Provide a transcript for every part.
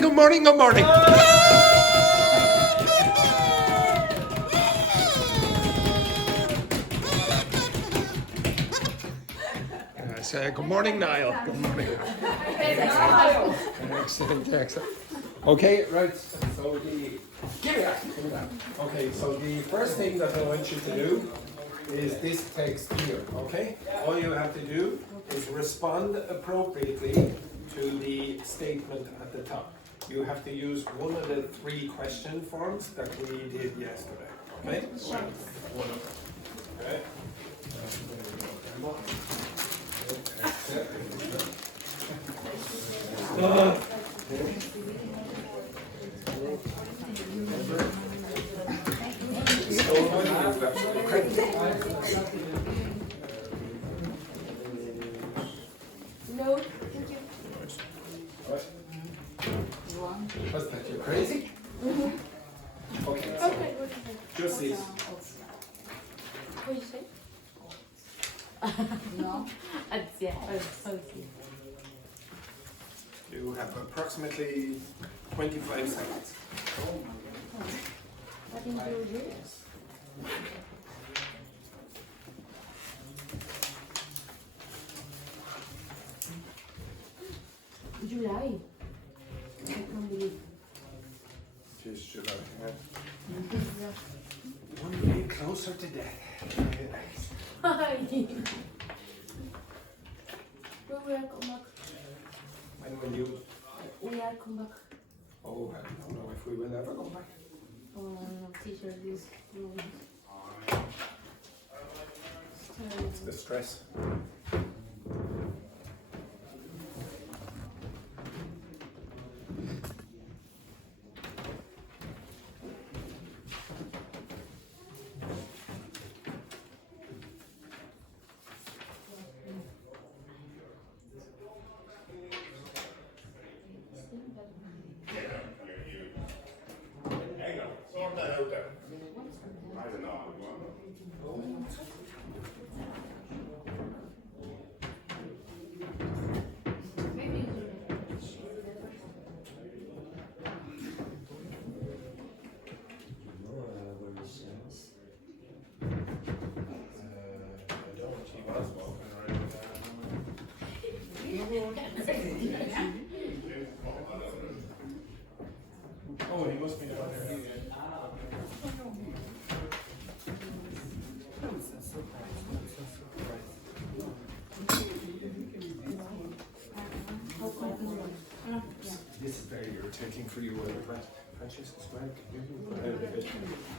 morning, good morning, good morning. Good morning, Niall. Good morning. Excellent. Okay, right. So give me that. Okay, so the first thing that I want you to do is this text here. Okay, all you have to do is respond appropriately to the statement at the top. You have to use one of the 3 question forms that we did yesterday. Okay. One of them. Okay. No, thank you. What? What's that? You're crazy? Okay. So Okay, what is it? just this. What did you say? No? You have approximately 25 seconds. What did you do? July. I can't believe. Just July. One day closer to death. Hi. When will I come back? When will you? Will I come back? Oh, I don't know if we will ever go back. Oh, no, teacher, this room. It's the stress. Oh, he must be down there. This is very irritating for you, Francesca.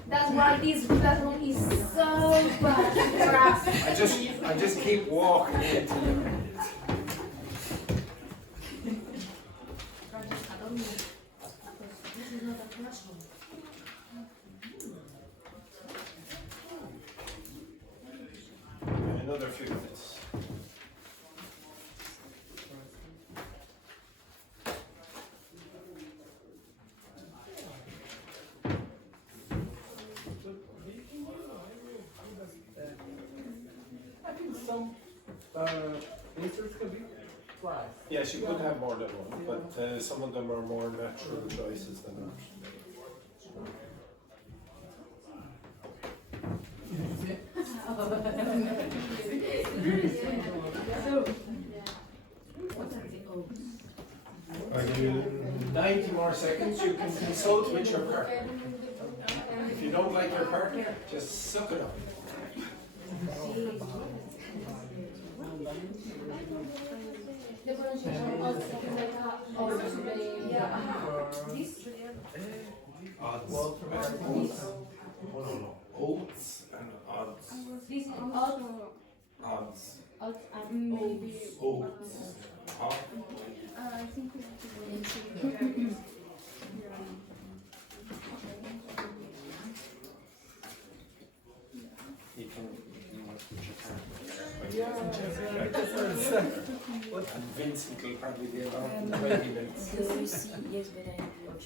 That one is so bad. I just keep walking into you. Another few minutes. I think some answers could be twice. Yes, you could have more than one, but some of them are more natural choices than others. Are you 90 more seconds? You can consult with your partner. If you don't like your partner, just suck it up. Oats and odds. This Odds. and maybe. Oats. I think we have to go. You can and Vincent will probably be around 20 minutes. Yes, but I watch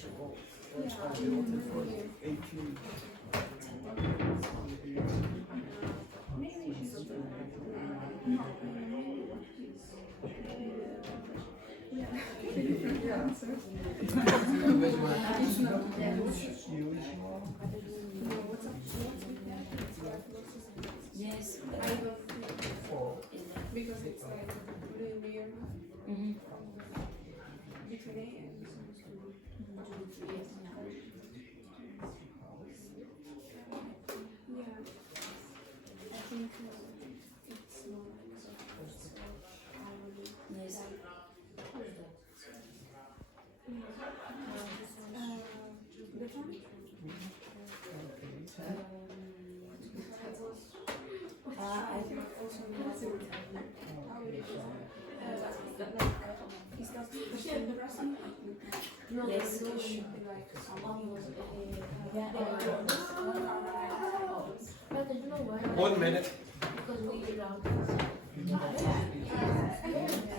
Yeah. Yes. Because it's like really weird. Mm-hmm. Between yeah, I think it's more like so. Yes. The phone? I think Also is that the person? No, Yes. it should be like yeah. But you know why? 1 minute. Because we belong. I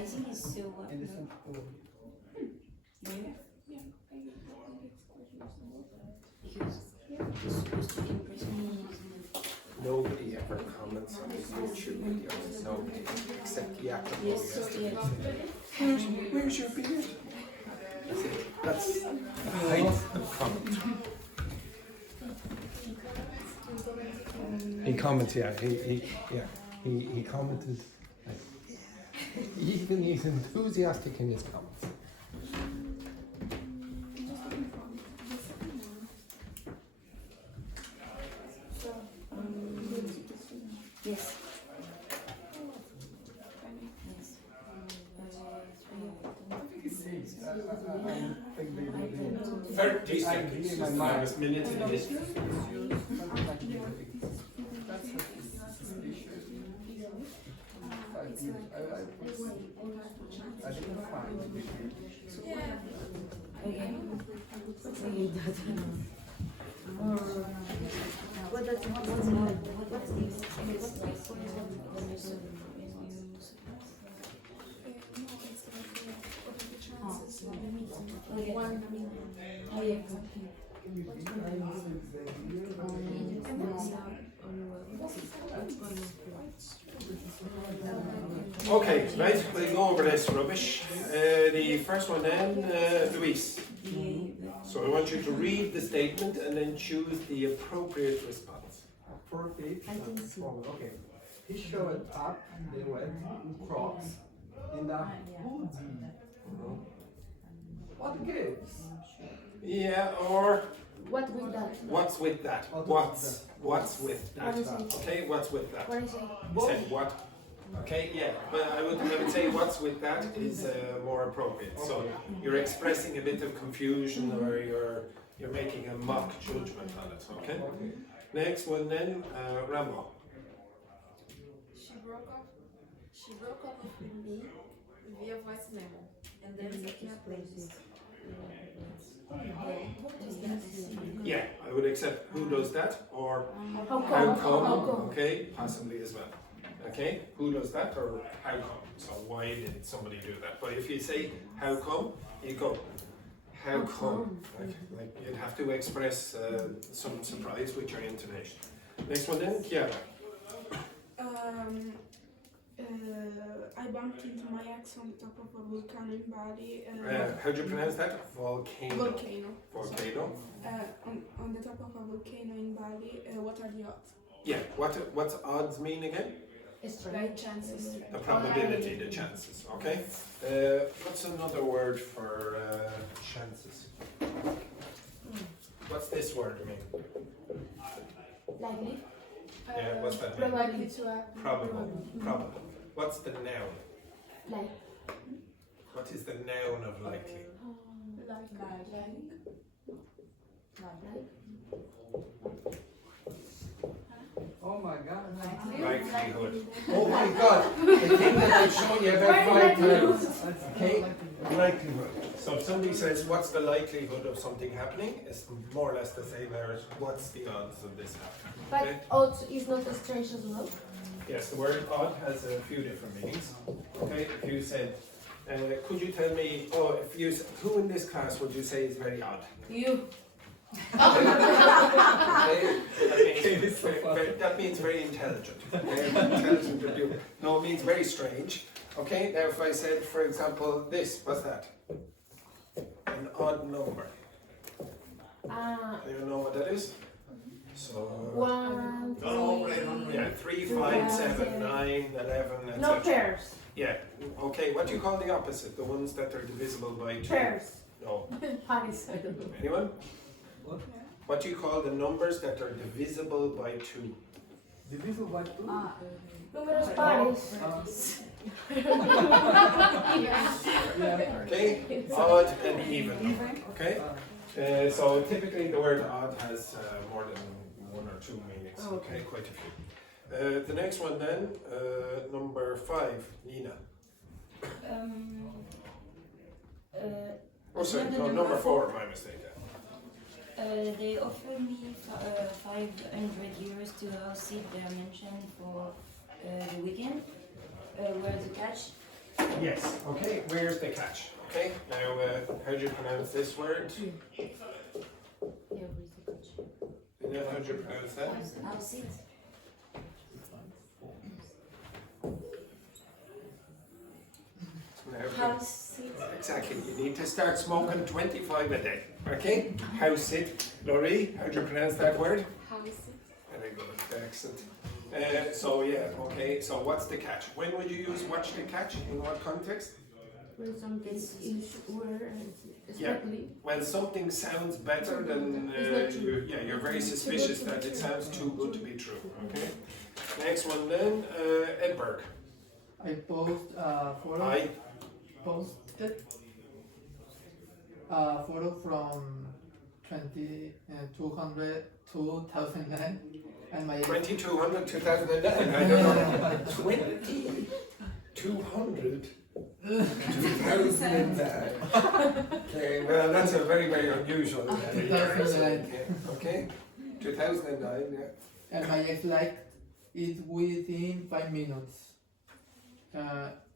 think it's so. Where? Because it's supposed to impress me. Nobody ever comments on his YouTube videos. Nobody, except the actor. Yes, so yes. Where's your beard? That's the height of comment. He commented, yeah. He commented. Even he's enthusiastic in his comments. Yes. Third district is the longest minute in history. Okay. What does Okay, right, we'll go over this rubbish. The first one then, Luis. So I want you to read the statement and then choose the appropriate response. Perfect. I think so. Oh, okay. He showed up, they went in Crocs, in the hoodie. What gives? Yeah, or What with that? what's with that? What's with that? Okay, what's with that? What is it? You said what? Okay, yeah, but I would say what's with that is more appropriate. So you're expressing a bit of confusion or you're making a mock judgment on it. Okay. Next one then, Rambo. She broke up with me via voice memo, and then sent me a playlist. Yeah, I would accept who does that or How how come? come. Okay, possibly as well. Okay, who does that or how come? So why did somebody do that? But if you say how come, you go how come. Like you'd have to express some surprise with your intonation. Next one then, Chiara. I bumped into my ex on the top of a volcano in Bali. How do you pronounce that? Volcano. Volcano. Volcano. On the top of a volcano in Bali. What are the odds? Yeah. What's odds mean again? It's Like right. chances. The probability, the chances. Okay. What's another word for chances? What's this word mean? Likely. Yeah. What's that mean? Likely to happen. Probable. Probable. What's the noun? Like. What is the noun of likely? Oh my god. Likelihood. Oh my god! The thing that I've shown you about 5 times. Okay? Likelihood. So if somebody says, what's the likelihood of something happening? It's more or less the same as what's the odds of this happening. But Okay? odds is not a strange as well. Yes, the word odd has a few different meanings. Okay, if you said, could you tell me, if you, who in this class would you say is very odd? You. Okay, that means very intelligent. Okay? Intelligent would do. No, it means very strange. Okay, now if I said, for example, this, what's that? An odd number. Do you know what that is? So 1, 3. yeah, 3, 5, 7, 9, 11, etc. No pairs. Yeah. Okay. What do you call the opposite? The ones that are divisible by 2? Pairs. No. Paris. I don't know. Anyone? What? What do you call the numbers that are divisible by 2? Divisible by 2? Números pares. Okay. Odd and even. Okay. So typically the word odd has more than 1 or 2 meanings. Okay, quite a few. The next one then, number 5, Nina. Oh, sorry, no, number 4, my mistake. They offer me 500 euros to house sit their mansion for the weekend. Where's the catch? Yes. Okay, where's the catch? Okay, now how do you pronounce this word? Yeah, where's the catch? How do you pronounce that? House sit. House sit. Exactly, you need to start smoking 25 a day. Okay? House it. Laurie, how do you pronounce that word? How is it? Very good, excellent. So yeah, okay, so what's the catch? When would you use watch the catch? In what context? When something is where Yeah. exactly. When something sounds better than It's not true. you're very suspicious that it sounds too good to be true. Okay. Next one then, Edberg. I post photo. I Posted a photo from 2009 and my 2200, 2009. I don't know. 2200. 2009. Okay, well that's a very, very unusual year. 2009. Yeah, okay. 2009, yeah. and my ex liked it within 5 minutes.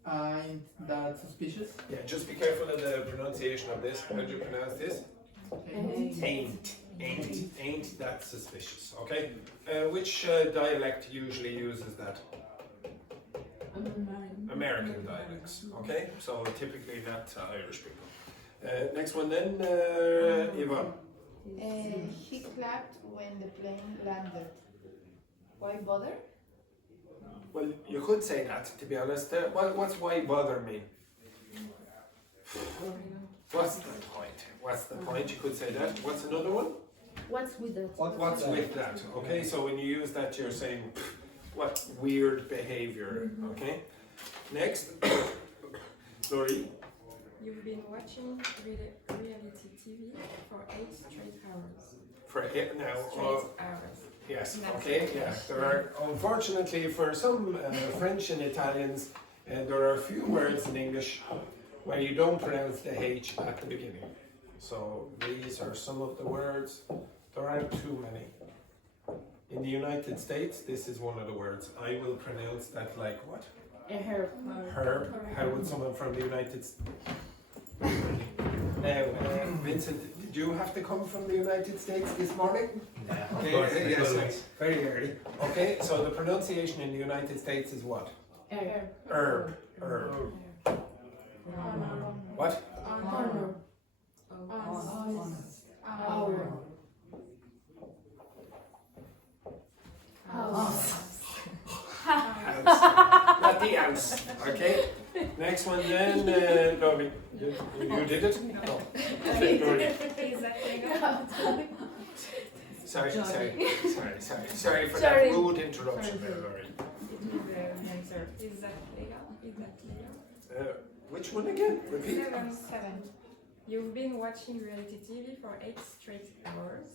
Ain't that suspicious? Yeah, just be careful of the pronunciation of this. How do you pronounce this? Ain't that suspicious, okay? Which dialect usually uses that? American dialects, okay? So typically not Irish people. Next one then, Yvonne. He clapped when the plane landed. Why bother? Well, you could say that, to be honest. What's why bother mean? What's the point? What's the point? You could say that. What's another one? What's with that? What's with that? Okay, so when you use that, you're saying, what weird behavior, okay? Next, Laurie. You've been watching reality TV for 8 straight hours. For it now. Straight hours. Yes, okay, yeah. There are, unfortunately, for some French and Italians, there are a few words in English where you don't pronounce the H at the beginning. So these are some of the words. There aren't too many. In the United States, this is one of the words. I will pronounce that like what? A herb. Herb. How would someone from the United States? Now, Vincent, did you have to come from the United States this morning? Okay, yes, very early. Okay, so the pronunciation in the United States is what? Herb. Herb. Herb. What? Honor. Hour. House. House. Not the house. Okay. Next one then, Dogme. You did it? No. Okay, Dogme. Sorry for that rude interruption there, Laurie. Is that legal? Which one again? Repeat. 7. You've been watching reality TV for 8 straight hours.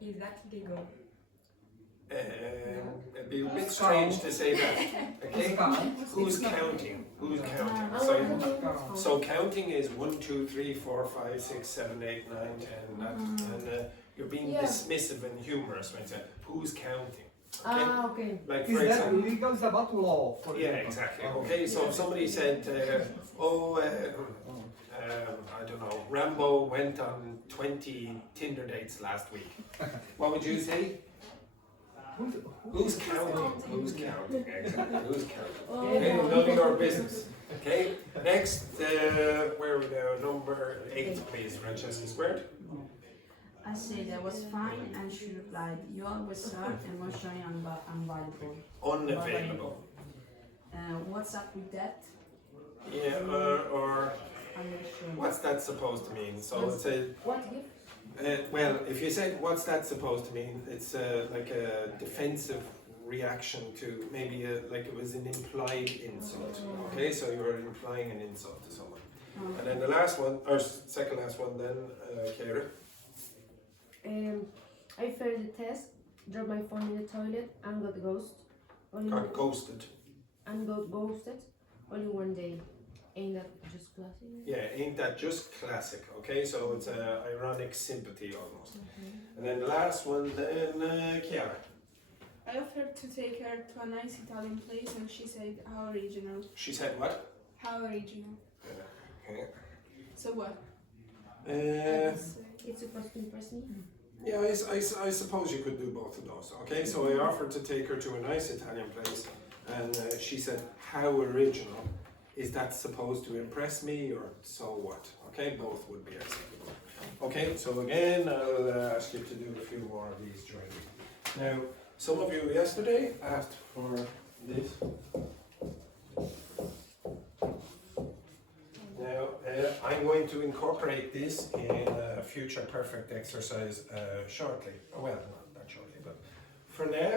Is that legal? It'd be a bit strange to say that. Okay? Who's counting? Who's counting? So counting is 1, 2, 3, 4, 5, 6, 7, 8, 9, 10, and you're being dismissive and humorous when you say, who's counting? Okay? Okay. Like Is for that example, legal? It's about law. For yeah, example. exactly. Okay, so if somebody said, I don't know, Rambo went on 20 Tinder dates last week. What would you say? Who's counting? Who's counting? Exactly. Who's counting? Okay, none of your business. Okay. Next, where are we now? Number 8, please. Francesca Squared. I I said I was fine, and she replied, "You always are emotionally unavailable." Unavailable. What's up with that? Yeah, or I'm not sure. what's that supposed to mean? So it's a What gift? well, if you said what's that supposed to mean, it's like a defensive reaction to maybe like it was an implied insult. Okay, so you were implying an insult to someone. And then the last one, or second last one, then Kara. I failed the test, dropped my phone in the toilet, and got Got ghosted. only one day. Ain't that just classic? Yeah, ain't that just classic? Okay, so it's ironic sympathy almost. And then the last one, then Chiara. I offered to take her to a nice Italian place and she said, how original. She said what? How original. Okay. So what? It's supposed to impress me. Yeah, I suppose you could do both of those. Okay, so I offered to take her to a nice Italian place, and she said, "How original! Is that supposed to impress me, or so what?" Okay, both would be acceptable. Okay, so again, I'll ask you to do a few more of these during the week. Now, some of you yesterday asked for this. Now, I'm going to incorporate this in a future perfect exercise shortly. Well, not shortly, but for now,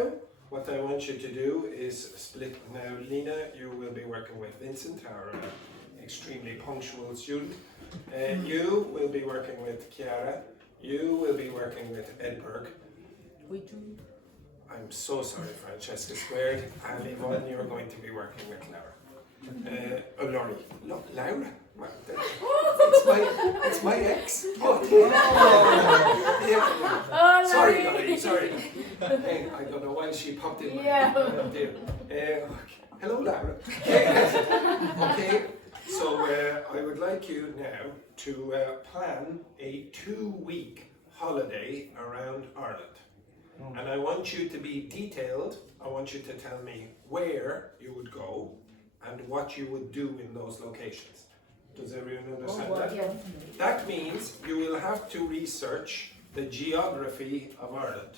what I want you to do is split. Now, Lena, you will be working with Vincent, our extremely punctual student. You will be working with Chiara. You will be working with Edberg. I'm so sorry, Francesca Squared. And Yvonne, you're going to be working with Laura. Laurie. Laura? Well, it's my ex. Oh, yeah. Sorry, Laurie, sorry. I don't know why she popped in my head. Hello, Laura. Okay, so I would like you now to plan a 2-week holiday around Ireland. And I want you to be detailed. I want you to tell me where you would go and what you would do in those locations. Does everyone understand that? Yeah. That means you will have to research the geography of Ireland.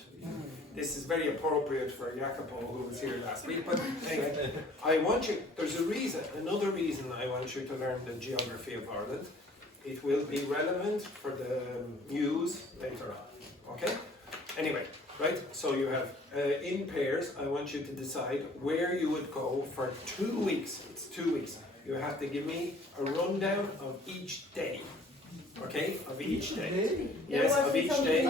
This is very appropriate for Jacopo, who was here last week, but anyway, I want you, there's a reason, another reason I want you to learn the geography of Ireland. It will be relevant for the news later on, okay? Anyway, right, so you have, in pairs, I want you to decide where you would go for 2 weeks. It's 2 weeks. You have to give me a rundown of each day. Okay, of each day. Yes, of each day.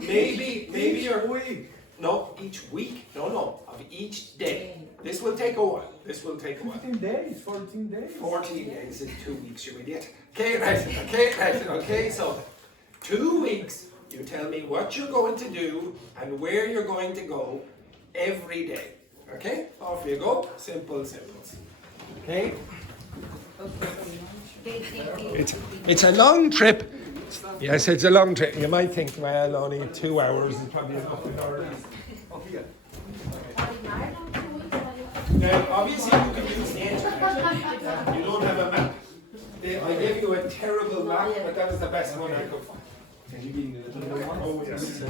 Maybe you're week. no, each week. No, of each day. This will take a while. 15 days, 14 days. 14 days in 2 weeks, you idiot. Okay, right. Okay, so 2 weeks. You tell me what you're going to do and where you're going to go every day. Okay, off you go. Simple. Okay. It's a long trip. Yes, it's a long trip. You might think, well, only 2 hours is probably enough in Ireland. Now, obviously, you can use the internet. You don't have a map. I gave you a terrible map, but that was the best one I could find. Oh, yes.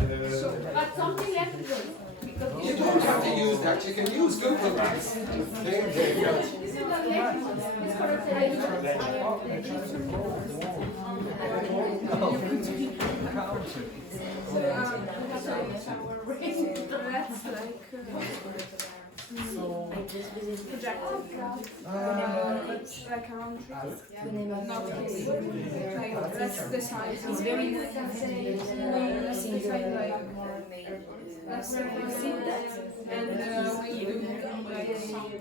But something left to go. You don't have to use that. You can use Google Maps. There you go. That's like projected. It's like a round trip. Not like let's decide. It's very good. Let's decide like let's see that and we do like some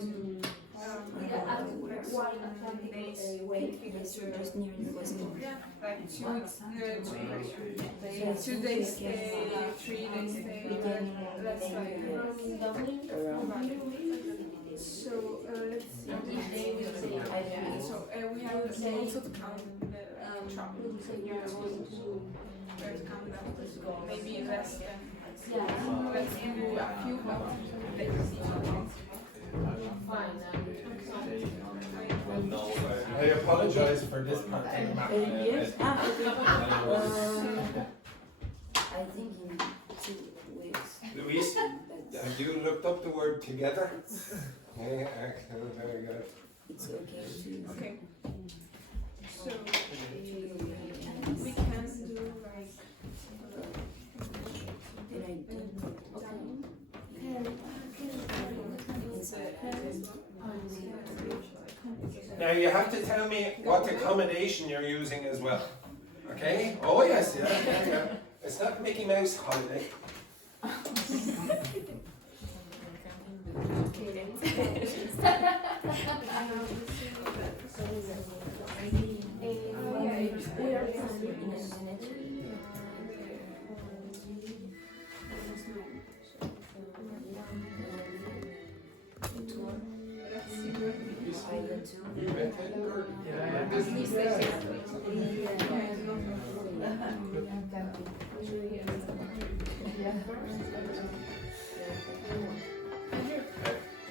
Just near the West Coast. like 2 weeks, 2 days stay, 3 days stay. Let's like so let's see. So we have also to count the travel. Where to count that? Maybe less than. Let's do a few days. I apologize for this part of the map. Yes. you looked up the word together? Yeah, excellent, very good. It's okay to. Okay. So we can do like. Did I do? Now you have to tell me what accommodation you're using as well. Okay? Oh yes, yeah. It's not Mickey Mouse holiday.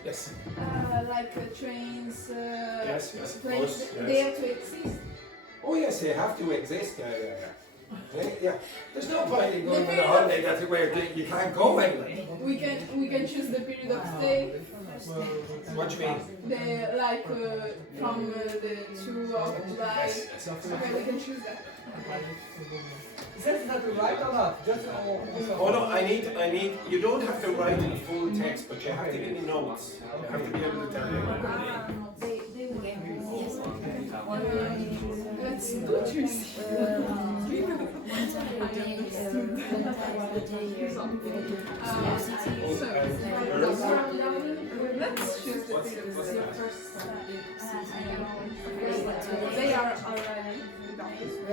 Yes. Like trains, Yes, yes, of planes, course. they Yes. have to exist. Oh yes, they have to exist. Yeah. There's no point in going on a holiday that's where you can't go anyway. We can choose the period of stay. What do you mean? The like from the 2 of July. Yes, yes. Okay, we can choose that. Is that right or not? Just Oh no, I need, you don't have to write in full text, but you have to give me notes. You have to be able to tell me. Let's do Tuesday. Let's choose the period of stay. They are already done. So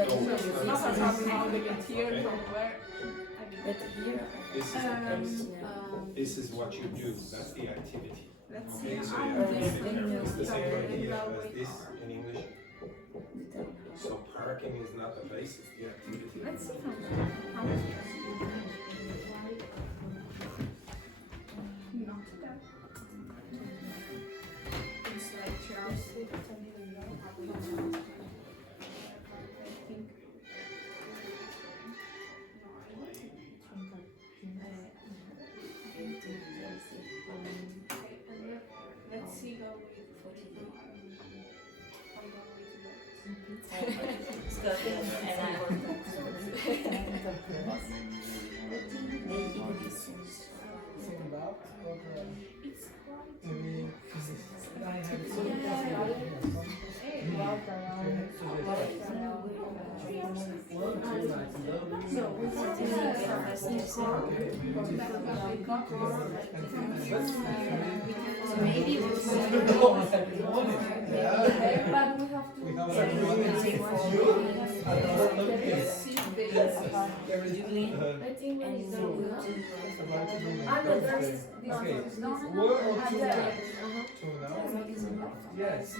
not a problem how they get here, from where. But here, This is what you do, that's the activity. Let's Okay, see. so you have to, it's the same idea as this in English. So parking is not the place, it's the activity. Let's see how much. Not that. It's like Chelsea. Let's see how we about what maybe Maybe we Yes.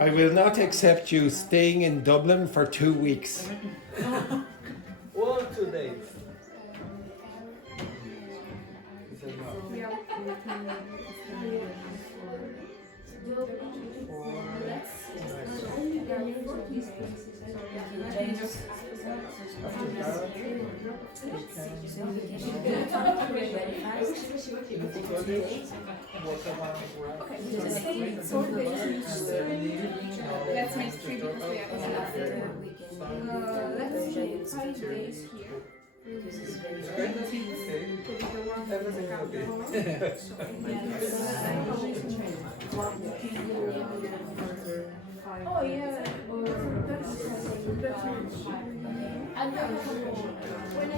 I will not accept you staying in Dublin for 2 weeks. 1 or 2 days. Let's make 3 because we have let's do 5 days here. Everything okay. Oh yeah. And then when I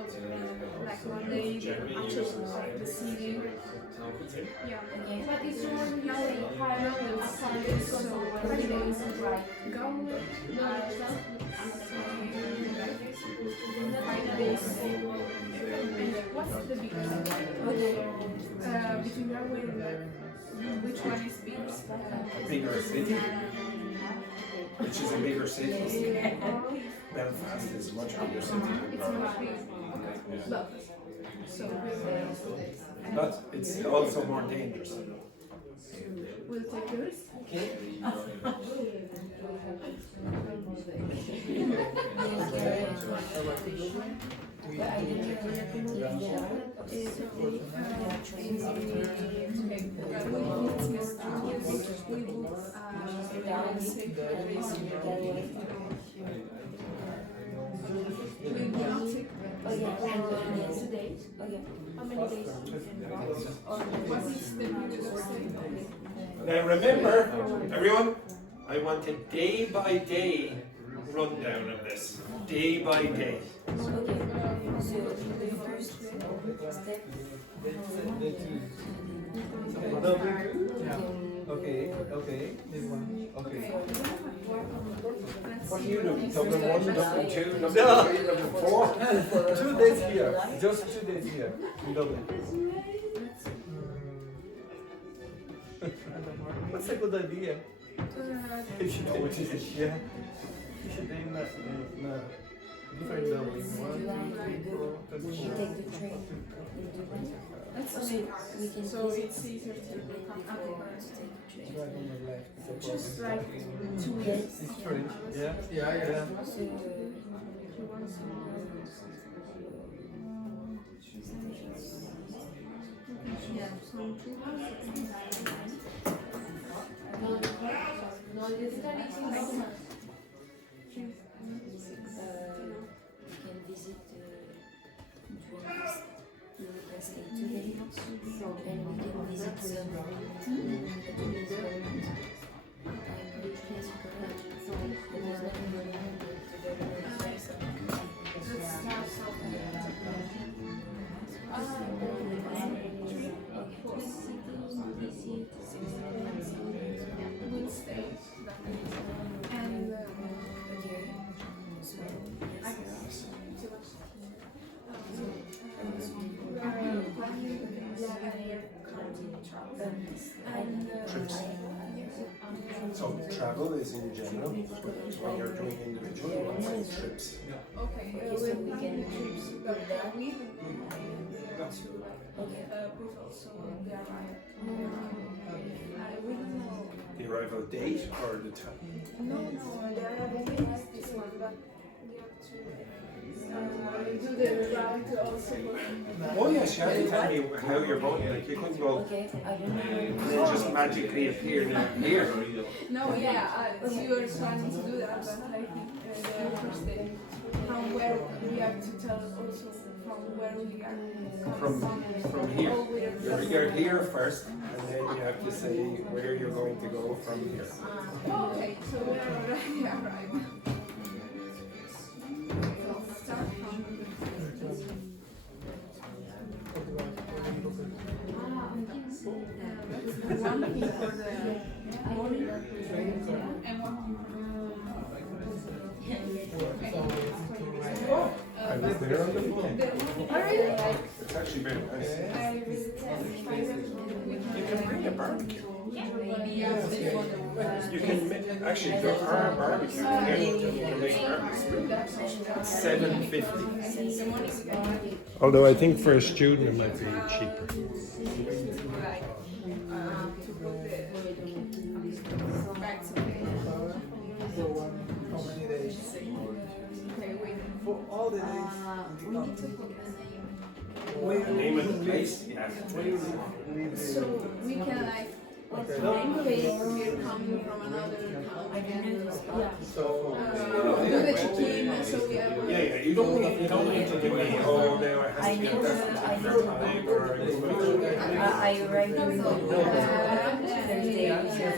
Like one day after the CD. Yeah. but it's one higher So right. go 5 days. And what's the biggest? Between Norway and which one is biggest? A bigger city? Which is a bigger city? Belfast is a much bigger city than Galway. But it's also more dangerous. We'll take yours. Now remember, everyone, I want a day by day rundown of this. Day by day. Okay, okay, this one. Okay. What do you do? Dublin 1, Dublin 2, Dublin 3, Dublin 4? 2 days here. Just 2 days here in Dublin. What's a good idea? If you know what it is. Yeah. You should name that different Dublin. 1, 2, 3, 4, We should take the train. That's So we can so visit it's easier to come to take the train. right on the left. just like 2 Yes. days. It's French. Yeah. Yeah, yeah. So we can visit we can stay 2 days and we can visit some We'll stay. And Trips. So travel is in general, when you're doing individual ones, it's trips. okay, we're planning trips that week. With also the arrival. We don't know. The arrival date or the time? No, the arrival date is this one, but we have to do the route also. Oh yes, you have to tell me how you're going. Like you couldn't go okay, I don't know. and then just magically appear here. No, yeah, you were planning to do that, but I think the first day, from where we have to tell also from where we are From here. You're here first, and then you have to say where you're going to go from here. Okay, so we're already arrived. Start from one thing for the morning and one thing for I was there on the weekend. the It's actually very nice. I visited You can bring a barbecue. maybe before the You can actually there are barbecues here. You can make barbecue. It's $7.50. Although I think for a student it might be cheaper. like to put the bags of How many days? okay, wait. For all the days. We need to put the name. The name of the place? Yeah. Where you leave the So we can like Okay. we're coming from another country. So Do the check-in, so we have. Yeah, you don't need to give me, oh, now it has to be at that particular time or I arrived on Thursday.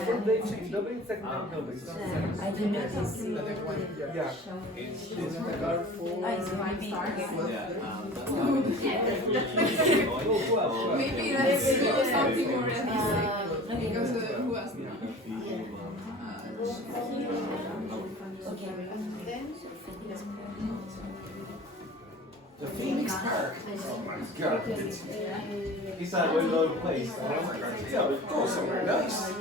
full day in Dublin, second day in Dublin. I do not see. Yeah. This car full. I maybe Maybe let's do something more realistic. Because who asked me? okay. Then park. Oh my God. He said we're going to place. Yeah, we'll go somewhere nice.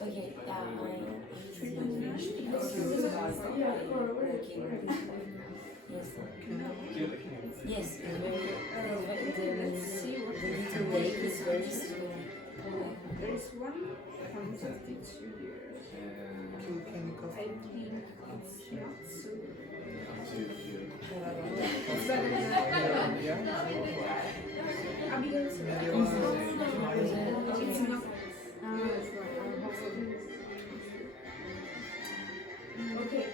Okay, yes, it's very, the little lake is very small. There is one fantastic here. I think it's not so. It's better than Abigail's. It's not. Okay,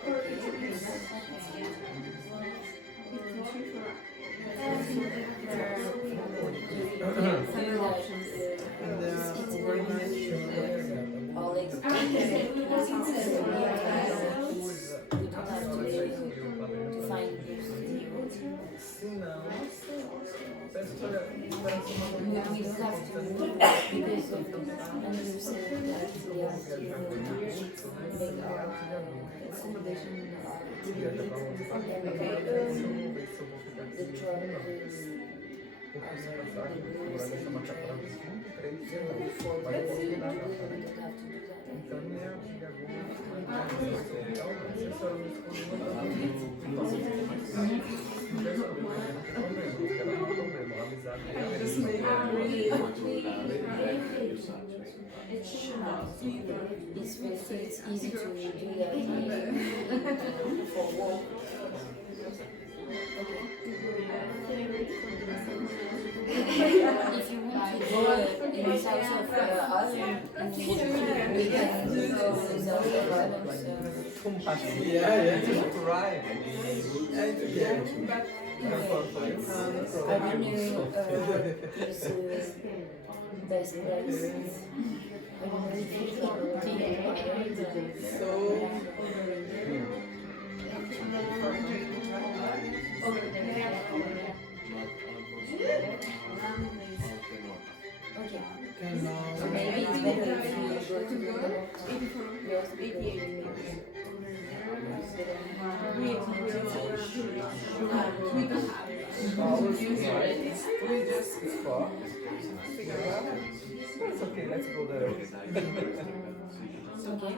And there are overnight Alex, we don't have to find this. Sim, não. Peço We don't have to because and you said that we are still make our accommodation the truck is it's easy to do that for walk. If you want to go in the south of Ireland, we can go to the south of Ireland. Yeah, just to ride. I don't know is best place. I don't know if you okay. So maybe it's better if you go to the north It's okay, let's go there. okay.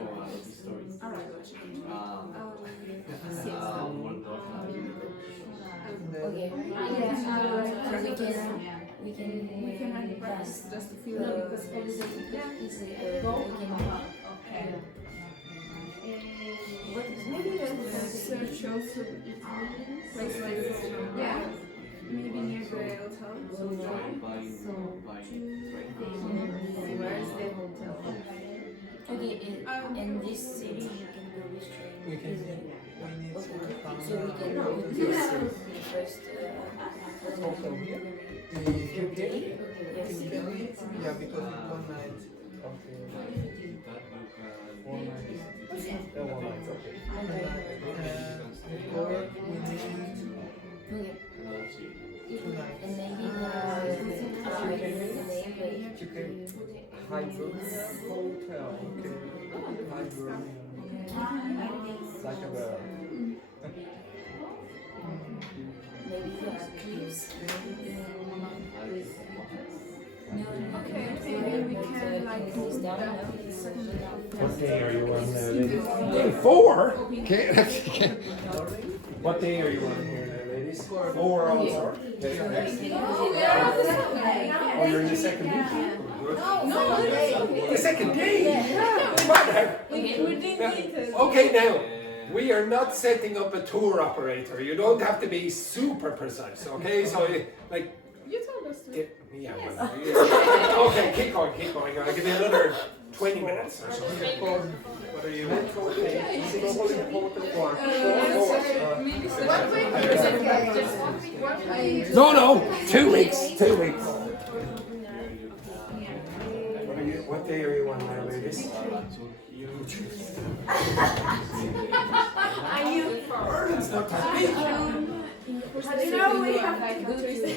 Okay. We can pass just a few because maybe search also places. Yeah. Maybe near the hotel. Where's the hotel? okay, in this city you can go with train. We can So we can go to this first hotel here. Yes. Yeah, because it's one night. Okay. 1 night. 1 night, okay. Or we need Okay. 2 nights. And maybe the name Okay. Hibernia Hotel. Okay. Hibernia. Like a bird. maybe the cliffs. Okay, maybe we can like Close down. What day are you on now, ladies? 4? Okay. What day are you on here now, ladies? 4 also. Okay. Oh, you're in the second week? The second day? Okay, now, we are not setting up a tour operator. You don't have to be super precise, okay? So, like, You told us to. Yeah. Well, okay, keep going. I'll give you another 20 minutes or something. What are you? Okay. Maybe No, 2 weeks. 2 weeks. What day are you on now, ladies? Are you Ireland's not that big. You know we have Like go to visit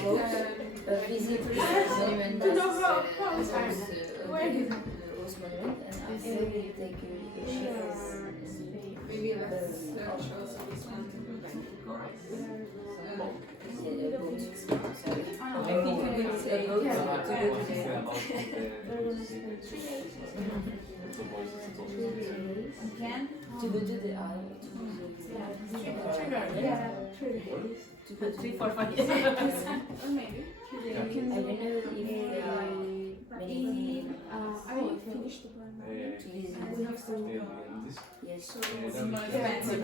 the monument Osman and after you take a shift. maybe let's search also this one. I think we will say go to go to the eye. To go to 3, 4, 5 Maybe. I don't know if many I finished the plan. to visit. We have some. Yes. It's more expensive.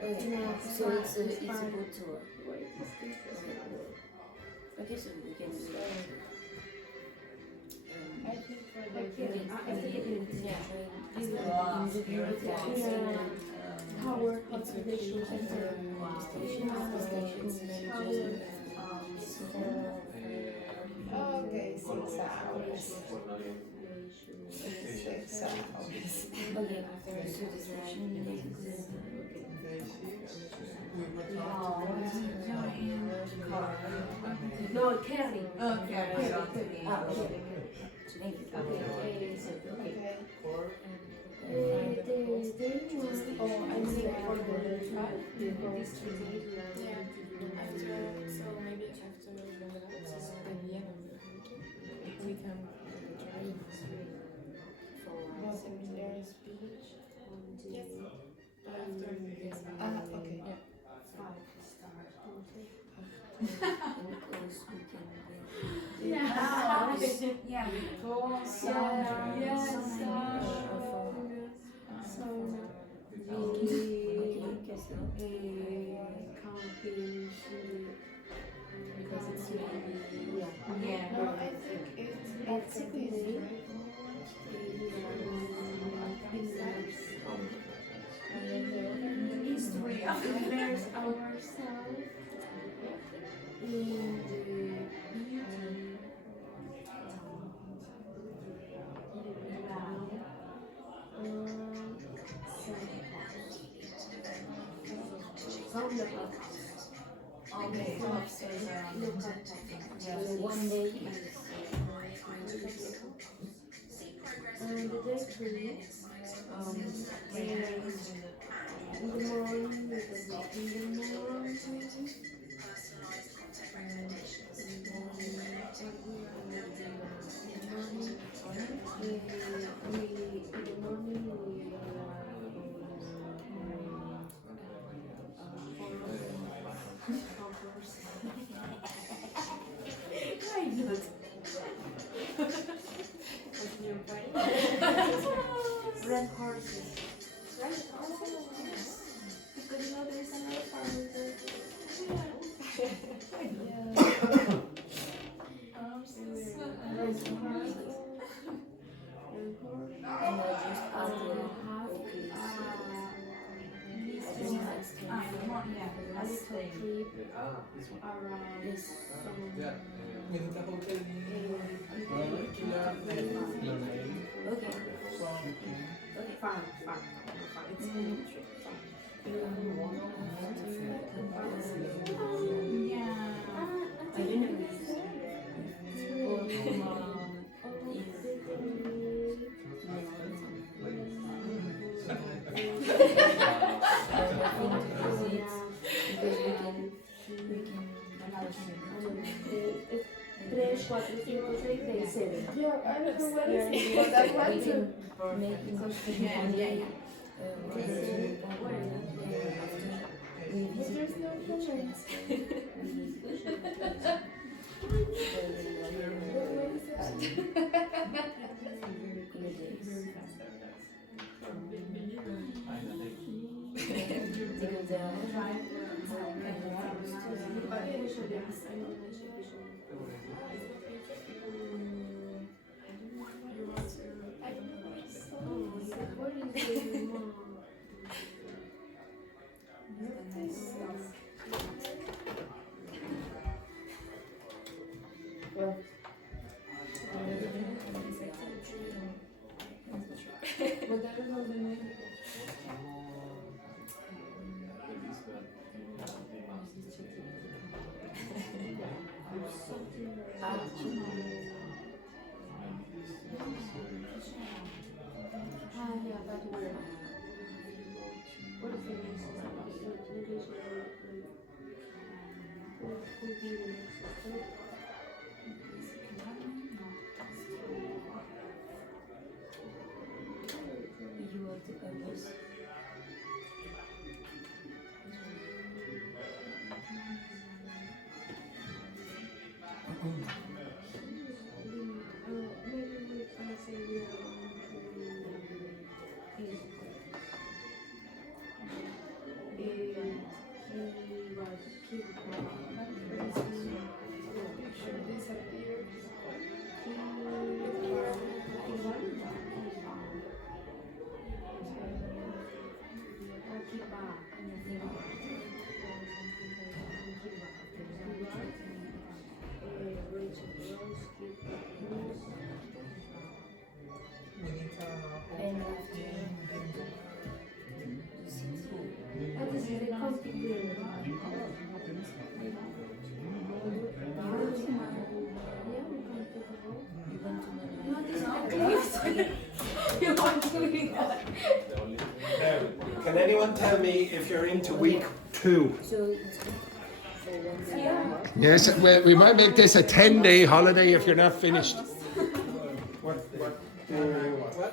Okay. So it's a boat tour. Okay, so we can do that. I think Power conservation okay, 6 hours. 6 hours. Okay, so the station No, carry. Okay. Thank you. Okay. I mean for the tribe, this Yeah. After, so maybe after we can try Was it their speech? Yes. After this. Okay. Yeah. Yeah. camping because it's really No, I think it's basically history of immerse ourselves in the beauty One day and the day 3 in the morning we will walk in the morning red horses. Because you know there's another farm there. Yeah, I don't know what it is, but I want to. We visit There's no comments. But I don't know the name. Yeah, but where? What is the next step? Could be the next step. you are the others. Maybe I say we are going to he was picture disappeared. And after What is the configuration? you want to Can anyone tell me if you're into week 2? So it's for 1 year. Yes, we might make this a 10-day holiday if you're not finished. What do you want?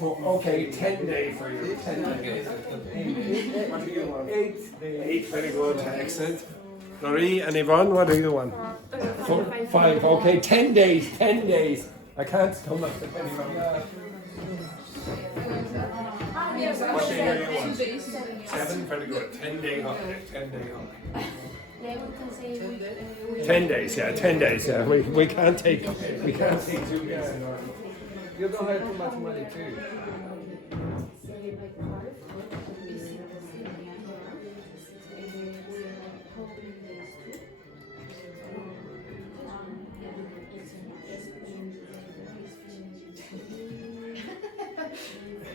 Okay, 10 day for you. 10 days. What do you want? 8 days. 8, very good, excellent. Marie and Yvonne, what do you want? 5, okay, 10 days, 10 days. I can't come up with any longer. What day do you want? 7, very good. 10-day holiday, 10-day holiday. Yeah, we can say 10 days, yeah, 10 days, yeah. We can't take 2 days. You don't have too much money too.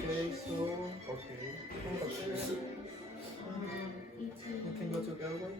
Okay, so okay. You can go to Galway.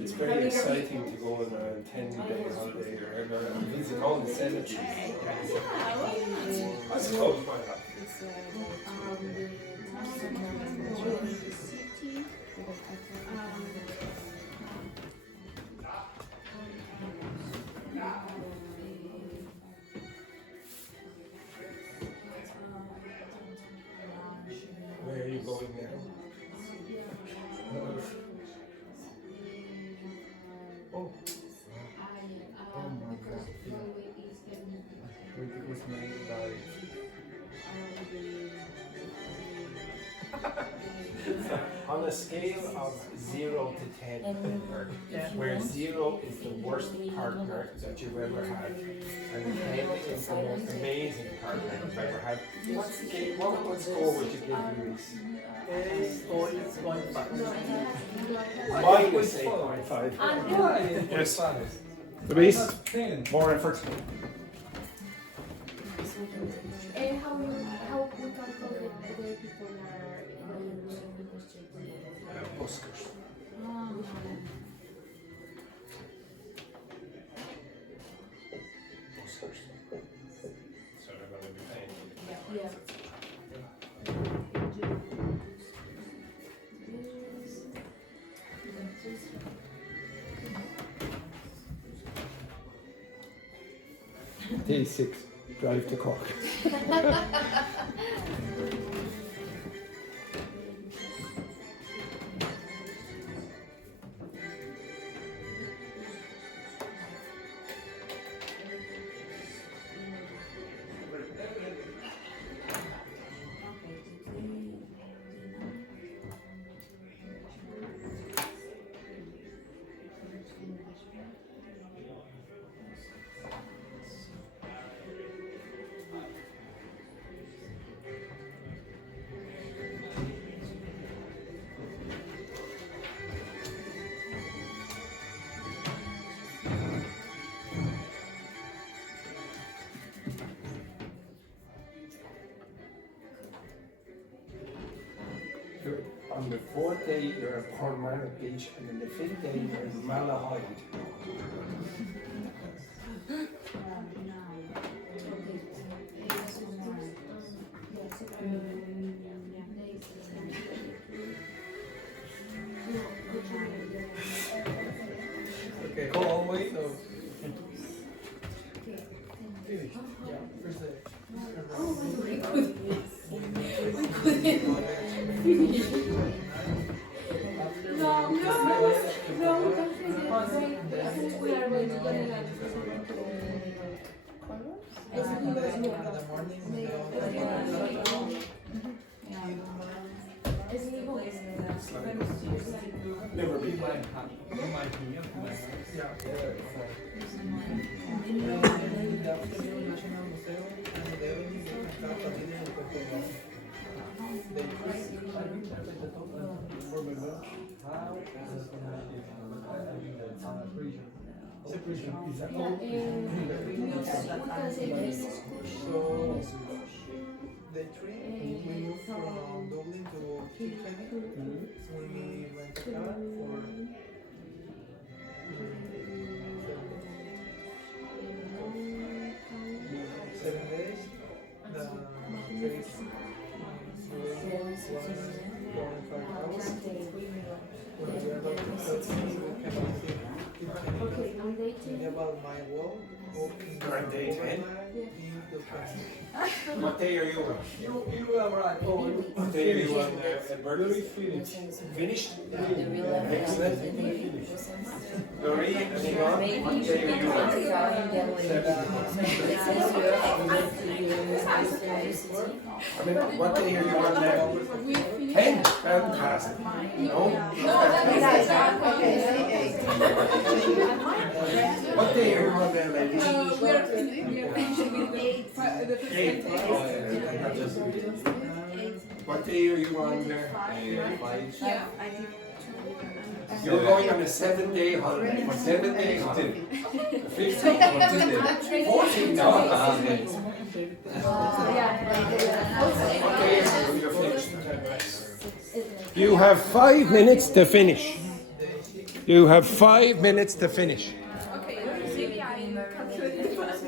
It's very exciting to go on a 10-day holiday or visit all the cemeteries. That's close by that. On a scale of 0 to 10, where 0 is the worst partner that you've ever had, and 10 is the most amazing partner you've ever had, what score would you give Luis? Minus 8.5. Yes. Luis, more effort. And how we can call the people are Buskers. Buskers. So they're going to be paying. yeah. Day 6, drive to Cork. On the 4th day, you're at Portmarnock Beach, and then the 5th day, you're in Malahide. Okay, go all the way. So. Finish. Yeah, first day. Never been. So, day 3, we moved from Dublin to Kilkenny. We went to car for 7 days. The trip was 1.5 hours. When we are going to Kilkenny, we can visit Kilkenny about my wall. You're on day 10? In the past. What day are you on? You were right. Oh, What day are you on Edinburgh? finished. Finished? Excellent. Lori, anything on? What day are you on? I mean, what day are you on now? 10? Fantastic. No? What day are you on there, ladies? Eight. What day are you on there? 5. Yeah. You're going on a 7-day holiday. 7-day holiday. 15. 14. No. What day are you finished? You have 5 minutes to finish. You have 5 minutes to finish. Okay, maybe I calculated fast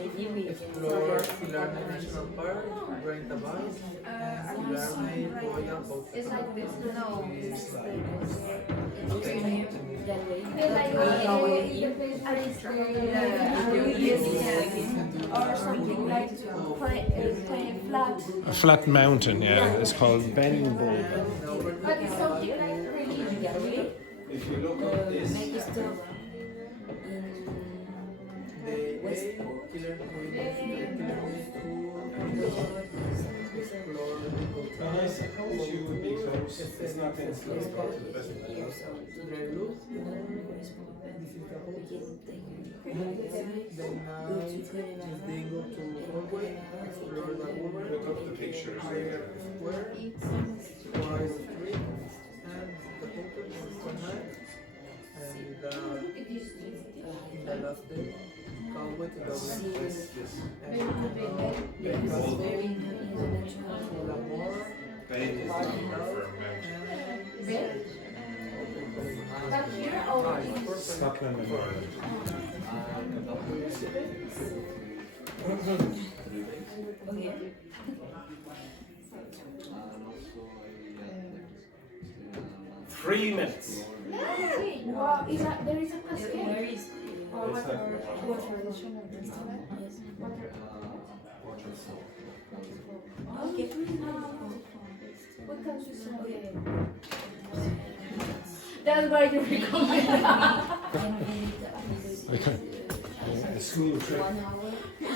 Explore Killarney National Park, rent a bus, Killarney Royal Boat. It's like this. No. Or something like playing flat. A flat mountain, yeah. It's called Ben Bull. But it's something like religion. If you look at this, Make a stop The Killarney School. close. It's not in close. Go to the best. To drive loop. This is the hook. Then now just then go to hallway, explore the woman. Look up the pictures. Higher square, wide street, and the hotel is behind. And the last day, hallway to the west. And the more. Bain is the number for Scotland and Ireland. Okay. 3 minutes. Wow, there is a cascade. There is. Water. Okay. What can you say? That's why you recommend. The school trip. 1 hour, so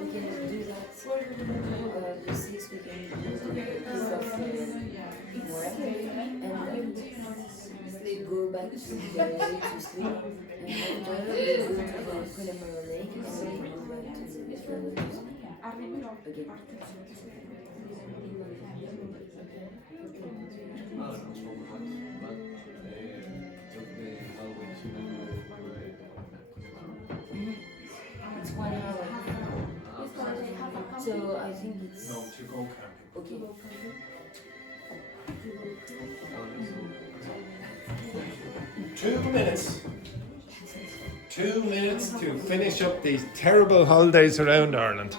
we can do that. The 6 we can do work and sleep, go back to the lake to sleep, and then we go to the Connemara Lake and then we go back to the again. It's 1 hour. So I think it's No, to go camping. okay. 2 minutes. 2 minutes to finish up these terrible holidays around Ireland.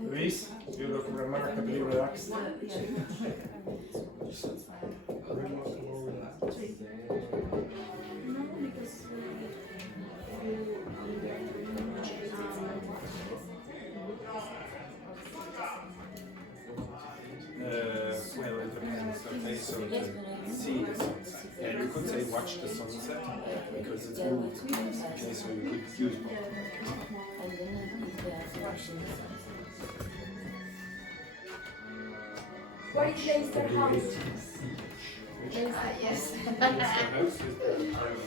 Louise, you look remarkably relaxed. Well, it depends. Okay, so to see the sunset. Yeah, you could say watch the sunset because it's moved. Okay, so you could use both. And then if they are watching the sunset. What is Leicester House? Yes. It's the house is the Ireland.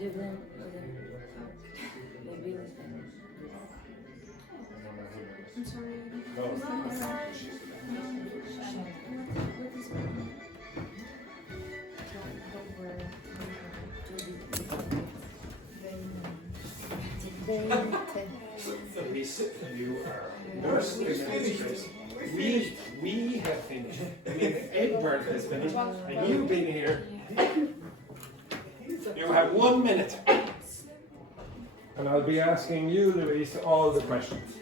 Dublin, maybe with them. You are nurse administrators. We have finished. I mean, Edward has finished, and you've been here. You have 1 minute. And I'll be asking you, Louise, all the questions.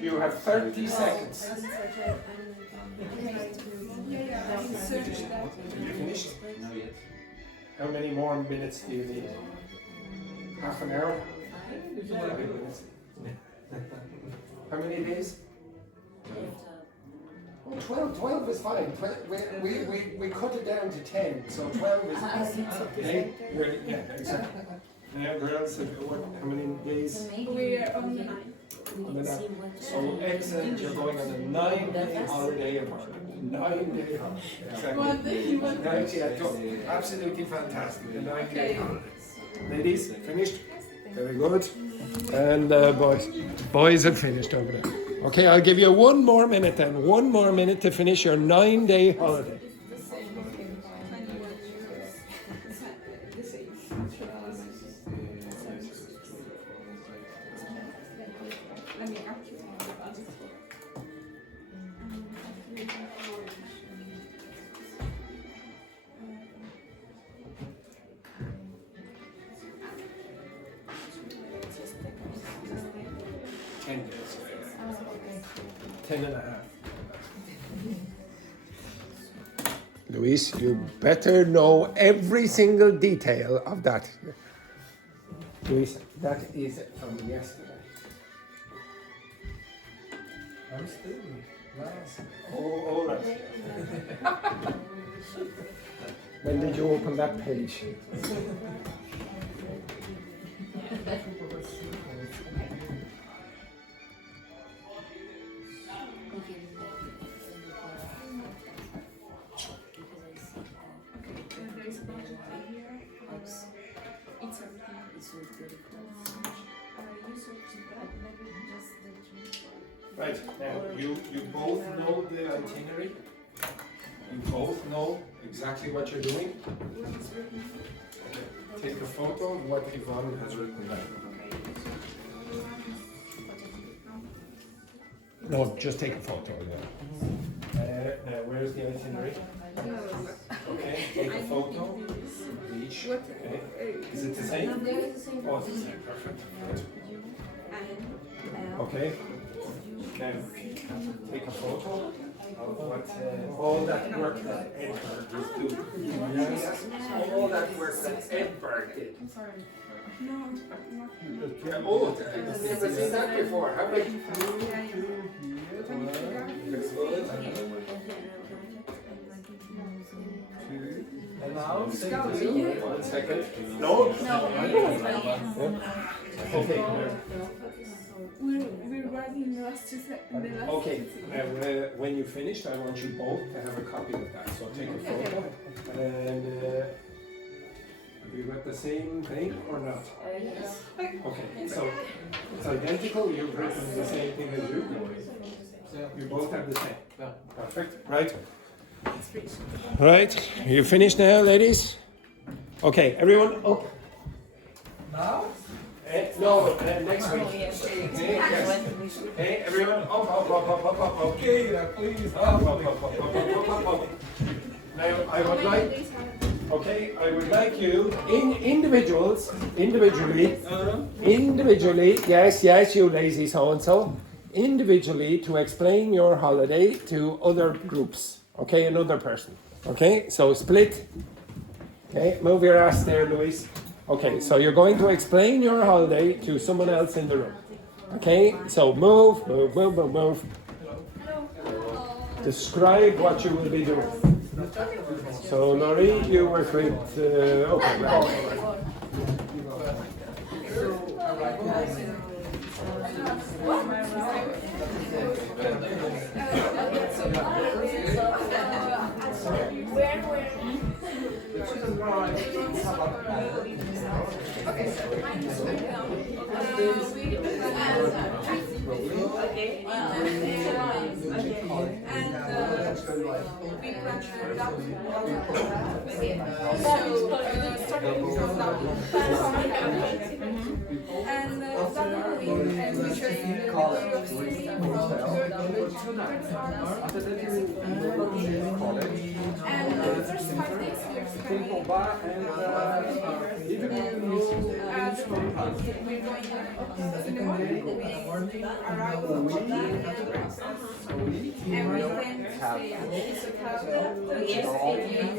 You have 30 seconds. You finished? How many more minutes do you need? Half an hour? 5 minutes. How many days? 12 is fine. We cut it down to 10, so 12 is fine. Okay? Yeah, exactly. Now, girls, how many days? We're on 9. So, excellent, you're going on a 9-day holiday in Ireland. 9-day holiday. Exactly. Absolutely fantastic. A 9-day holiday. Ladies, finished? Very good. And boys have finished over there. Okay, I'll give you 1 more minute then. 1 more minute to finish your 9-day holiday. Luis, you better know every single detail of that. Luis, that is from yesterday. I'm still nice. Oh, all right. When did you open that page? Right, now you both know the itinerary. You both know exactly what you're doing. Okay. Take a photo of what Yvonne has written down. No, just take a photo of that. Now, where's the itinerary? Okay, take a photo of each. Okay. Is it the same? Oh, it's the same. Perfect. Good. Okay. Now, take a photo of what all that work that Edberg was doing. Yes, all that work that Edberg did. Yeah, oh, I've never seen that before. How many? And now, One second. No? Okay. We're writing the last Okay, when you finished, I want you both to have a copy of that. So take a photo. And have you got the same thing or not? Yes. Okay, so it's identical. You've written the same thing as you. You both have the same. Perfect. Right. Right. You finished now, ladies? Okay, everyone. Okay. now? No, next week. Hey, everyone. Up. Okay, please. Up. Now, I would like you, individually, yes, you lazy so-and-so, individually to explain your holiday to other groups, okay, another person, okay, so split, okay, move your ass there, Luis. Okay, so you're going to explain your holiday to someone else in the room. Okay, so move. Describe what you will be doing. So, Laurie, you work with. Okay, right. college, hotel, for 2 nights. After that, you go to college, And the first 5 days you're temple studying. bar, and even if you stay park. We're going in the morning. We arrive at We and we then have stay at this hotel, which is 88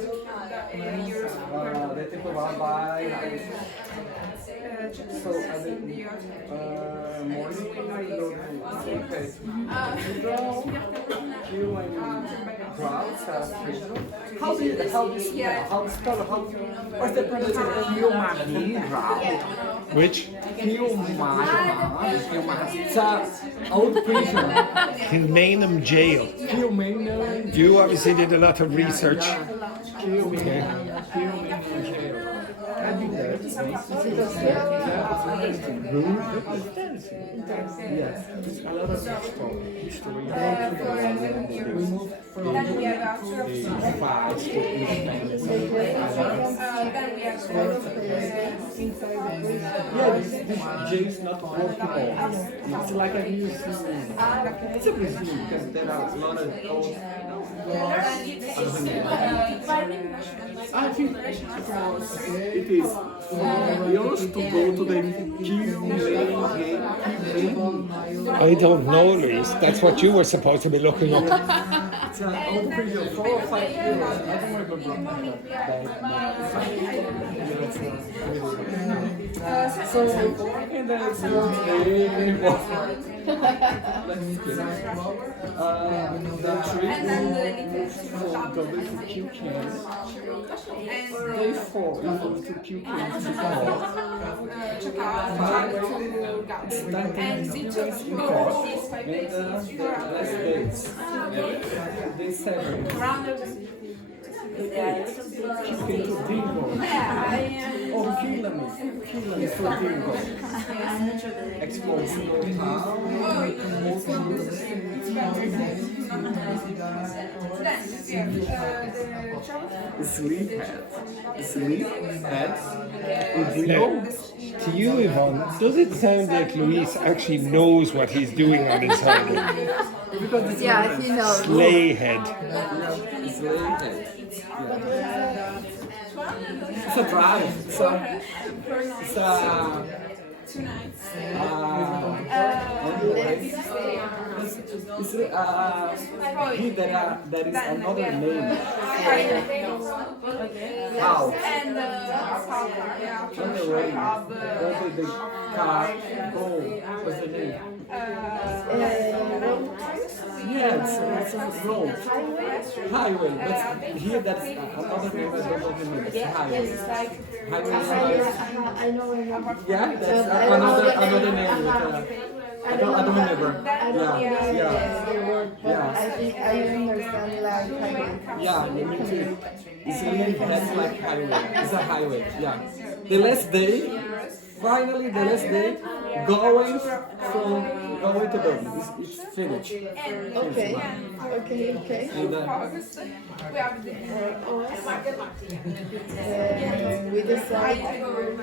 euros per the temple bar by night. So in morning, the okay. You and crowds are freedom. How do you spell? What's the pronunciation? Which? It's an old prison. Kilmainham Jail. You obviously did a lot of research. Okay. I've been there. Yes, a lot of history. We moved from then we have after the files to then we have yeah, this jail is not workable. It's like a museum. It's a museum because there are a lot of old. I think it is. We used to go to the I don't know, Luis. That's what you were supposed to be looking up. It's an old prison, 4 or 5 years. I don't remember. So, and then it's the trip from Dogme to Kilkenny. Day 4, we go to Kilkenny to and the last days. Day 7. Kilkenny to Dingo. Oh, Kilkenny for Dingo. Explore Dingo town. Sleep heads. Now, to you, Yvonne, does it sound like Luis actually knows what he's doing on his holiday? Yeah, he knows. Slayhead. It's a drive. It's a 2 nights. There is another name. How? And On the rain. Over the car. Go. What's the name? Yeah, it's a road. Highway. But here that's another name. I don't know the name. It's highway. Highway. I know. Yeah, that's another name. I don't remember. I think I understand like highway. Yeah, me too. It's really that's like highway. It's a highway. Yeah. The last day, finally the last day, going to Dogme. It's finished. Okay. And we have the We decide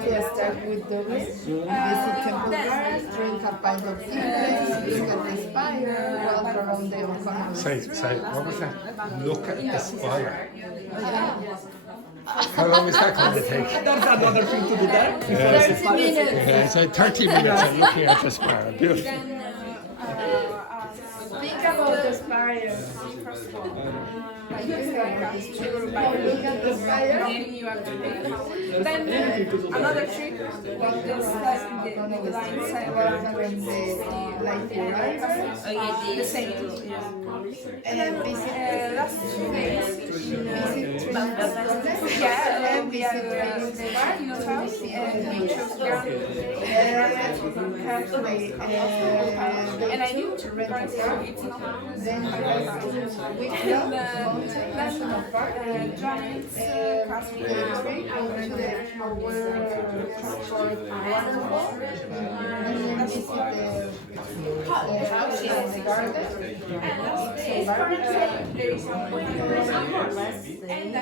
to start with Dogme, visit temple gardens, drink a pint of tea, look at the spire, walk around the economy. Say, what was that? Look at the spire. How long is that going to take? that's another thing to do there. 30 minutes. Yeah, so 30 minutes of looking at the spire. Beautiful. Think about the spire. Look at the spire. then you have to pay. Then another trick with the line side Like the river. the same. And visit Last 2 days. Yeah, And we have the house and we chose ground. Halfway. And I need to to rent a car. Then you have to Wicklow Mountain National Park. The trip go to the power sport waterfall. And then visit the house and the garden. It's a for the rest in the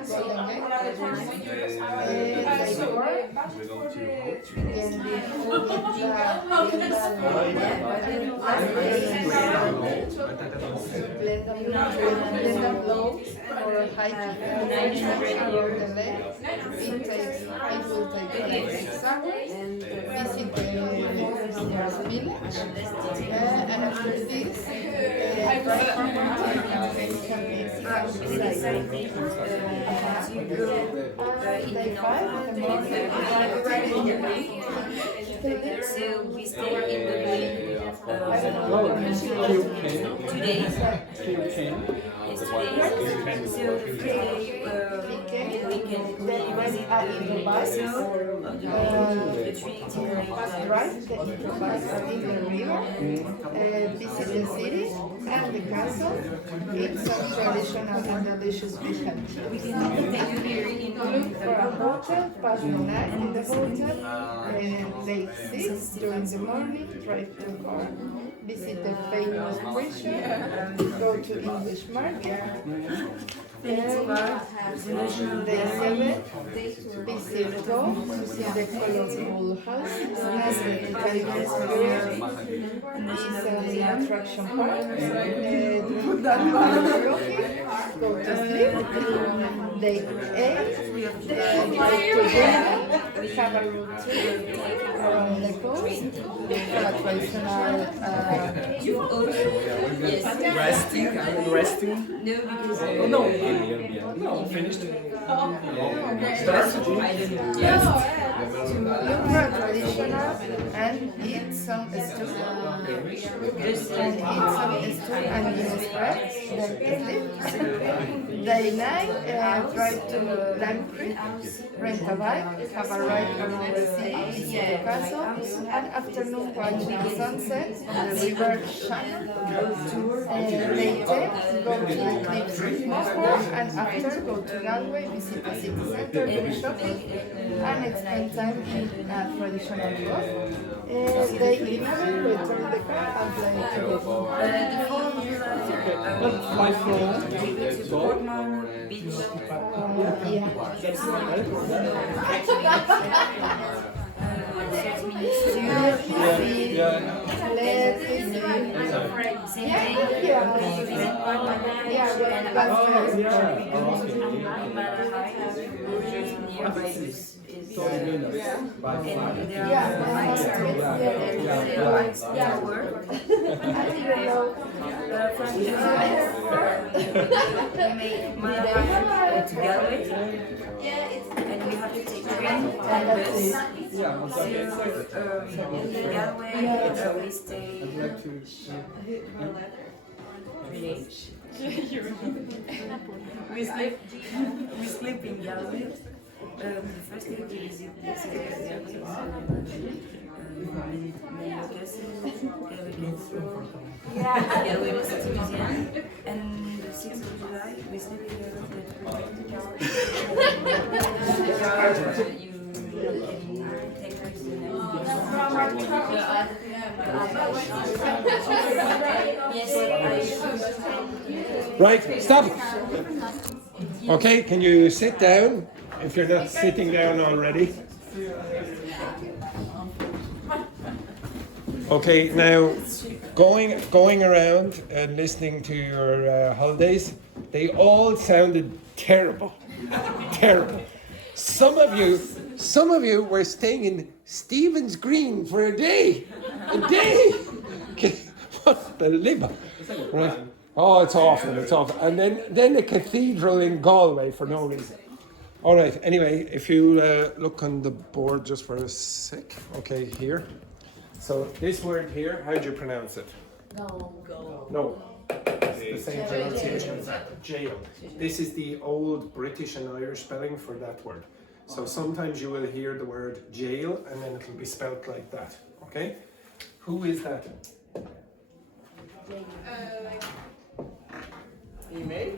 campsite, Golden Gate. Day 4. Then the Low for hiking along the lake. I will take 6 hours. Visit the village. And after this, drive for mountain Day 5 in the morning. So we stay in the building 2 days. Yes, 2 days. So the first day we can visit the castle of the tree Drive the bus in the river, visit the city and the castle, eat some traditional and delicious fish and chips. We can take here in Look for a hotel, pass the night in the hotel, day 6 during the morning, drive to car, visit the famous prison, go to English market. Day 7, visit Dogme to see the colorful houses and the Italian spirit. It's an attraction park. Go to sleep. Day 8, have a road trip around the coast. A traditional Resting. no, because No, finished. look for traditional and eat some stew. And Guinness bread. Then sleep. Day 9, drive to Lancre, rent a bike, have a ride around the city, visit the castle, and afternoon watch the sunset on the river Shannon. Day 10, go to the cliffs of Moffat, and after go to Galway, visit the city center, do shopping, and spend time in a traditional pub. Day 11, return the car and play together. Fly from beach. Yeah. And we have to take train and bus. So in Galway, we stay 3 days. we sleep in Galway. The first day we visit the city Galway was City Museum, and the 6th of July we sleep in the Right, stop. Okay, can you sit down if you're not sitting down already? Okay, now going around and listening to your holidays, they all sounded terrible, terrible. Some of you were staying in Stephen's Green for a day. What the liver, right? Oh, it's awful. And then a cathedral in Galway for no reason. All right. Anyway, if you look on the board just for a sec. Okay, here. So this word here, how do you pronounce it? No. It's the same pronunciation as that. Jail. This is the old British and Irish spelling for that word. So sometimes you will hear the word jail and then it will be spelt like that. Okay? Who is that? Like Email?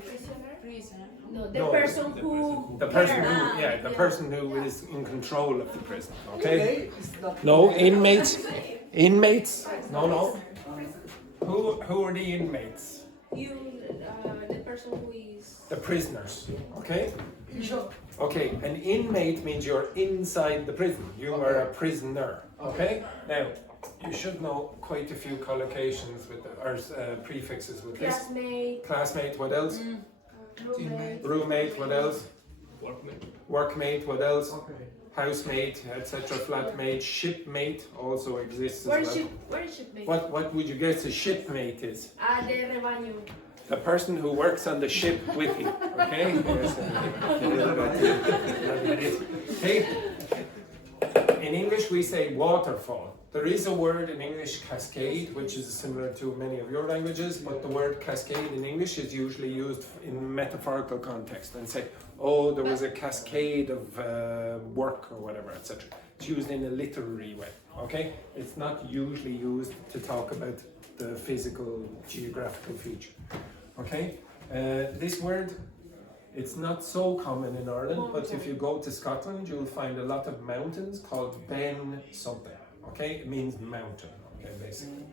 prisoner. No, the No, person who. The person who, yeah, the person who is in control of the prison. Okay. Email is not. No, inmates. Inmates. No. Who are the inmates? The person who is. The prisoners. Okay. Okay. An inmate means you're inside the prison. You are a prisoner. Okay. Now, you should know quite a few collocations with or prefixes with this. Classmate. Classmate. What else? Roommate. Roommate. What else? Workmate. Workmate. What else? Okay. Housemate, etc. Flatmate. Shipmate also exists Where as is well. where is shipmate? What would you guess a shipmate is? The rebaño. The person who works on the ship with you. Okay? Okay. In English we say waterfall. There is a word in English, cascade, which is similar to many of your languages, but the word cascade in English is usually used in metaphorical context and say, oh, there was a cascade of work or whatever, etc. It's used in a literary way, okay? It's not usually used to talk about the physical, geographical feature, okay? This word, it's not so common in Ireland, but if you go to Scotland, you'll find a lot of mountains called Ben something. Okay, it means mountain. Okay, basically.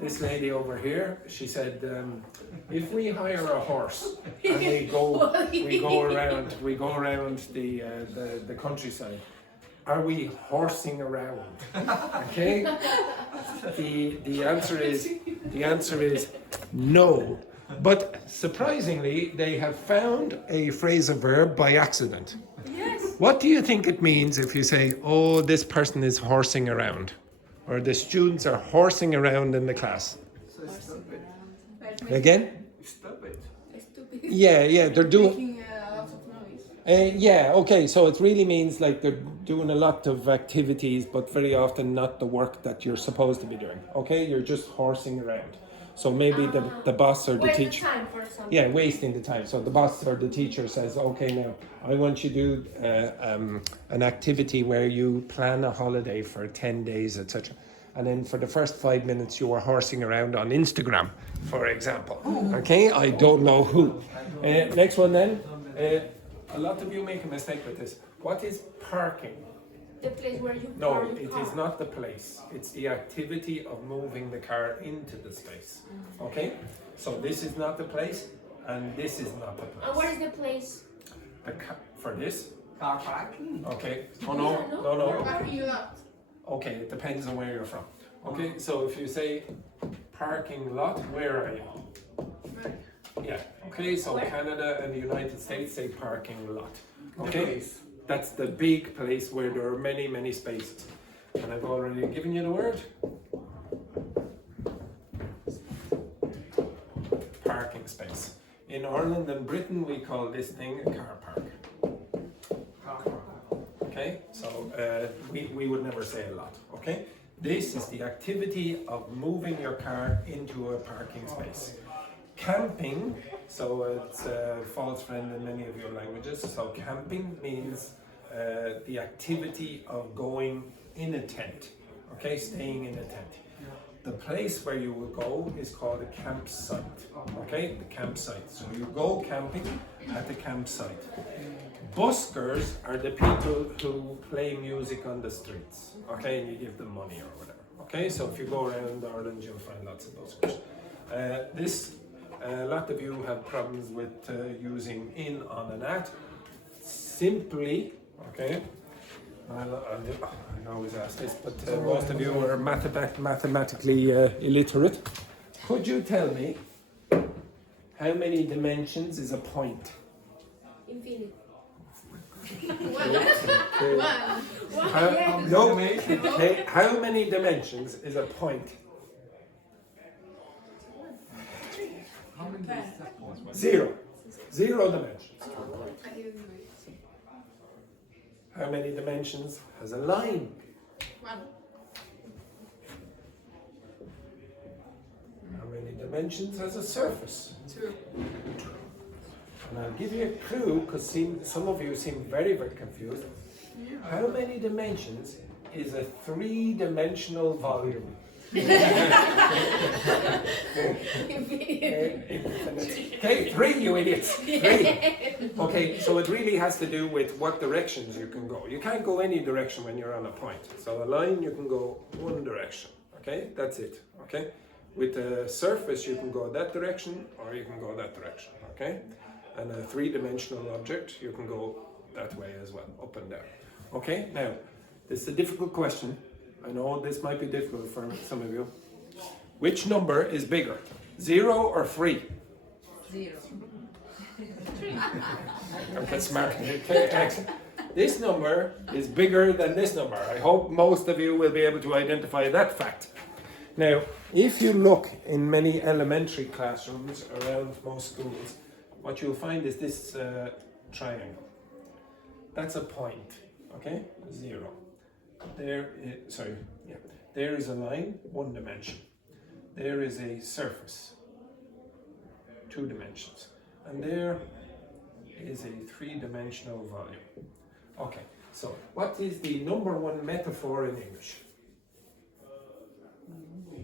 This lady over here, she said, if we hire a horse and we go around the countryside, are we horsing around? Okay. The answer is no. But surprisingly, they have found a phrasal verb by accident. Yes. What do you think it means if you say, oh, this person is horsing around? Or the students are horsing around in the class? So stupid. Again? Stupid. Stupid. Yeah, they're doing... Making a lot of noise. Yeah, okay, so it really means like they're doing a lot of activities, but very often not the work that you're supposed to be doing. Okay, you're just horsing around. So maybe the boss or the Waste teacher... time for something. Yeah, wasting the time. So the boss or the teacher says, okay, now I want you to do an activity where you plan a holiday for 10 days, etc. And then for the first 5 minutes you are horsing around on Instagram, for example. Okay, I don't know who. Next one then. A lot of you make a mistake with this. What is parking? The place where you No, park your it car. is not the place. It's the activity of moving the car into the space. Okay? So this is not the place, and this is not the place. And where is the place? For this? Car parking? Okay. Oh no. Parking lot. Okay, it depends on where you're from. Okay, so if you say parking lot, where are you? Yeah. Okay, so Canada and the United States say parking lot. Okay? That's the big place where there are many, many spaces. And I've already given you the word. Parking space. In Ireland and Britain, we call this thing a car park. Okay, so we would never say a lot. Okay, this is the activity of moving your car into a parking space. Camping, so it's a false friend in many of your languages. So camping means the activity of going in a tent, okay, staying in a tent. The place where you will go is called a campsite, okay, the campsite. So you go camping at the campsite. Buskers are the people who play music on the streets, okay, and you give them money or whatever, okay. So if you go around Ireland, you'll find lots of buskers. A lot of you have problems with using in, on, and at. Simply, okay, I always ask this, but most of you are mathematically illiterate. Could you tell me how many dimensions is a point? Infinite. How many dimensions is a point? How many is that? Zero. Zero dimensions. How many dimensions has a line? One. How many dimensions has a surface? Two. And I'll give you a clue because some of you seem very, very confused. How many dimensions is a three-dimensional volume. Okay, three, you idiots. Three. Okay, so it really has to do with what directions you can go. You can't go any direction when you're on a point. So a line, you can go one direction. Okay, that's it. Okay, with a surface, you can go that direction or you can go that direction. Okay, and a three-dimensional object, you can go that way as well, up and down. Okay, now this is a difficult question. I know this might be difficult for some of you. Which number is bigger, 0 or 3? 0. Okay, smart. Okay, excellent. This number is bigger than this number. I hope most of you will be able to identify that fact. Now, if you look in many elementary classrooms around most schools, what you'll find is this triangle. That's a point, okay? 0. There is a line, 1 dimension. There is a surface, 2 dimensions. And there is a 3-dimensional volume. Okay, so what is the number 1 metaphor in English?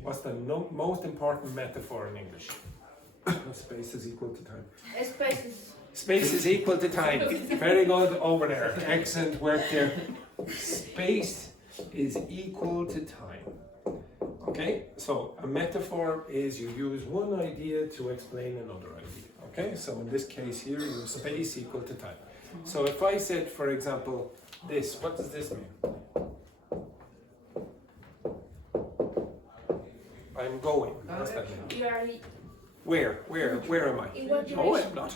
What's the most important metaphor in English? Space is equal to time. Space is equal to time. Very good, over there. Excellent work there. Space is equal to time. Okay, so a metaphor is you use one idea to explain another idea. Okay, so in this case here, you have space equal to time. So if I said, for example, this, what does this mean? I'm going. What's that mean? Where am I? No, I'm not.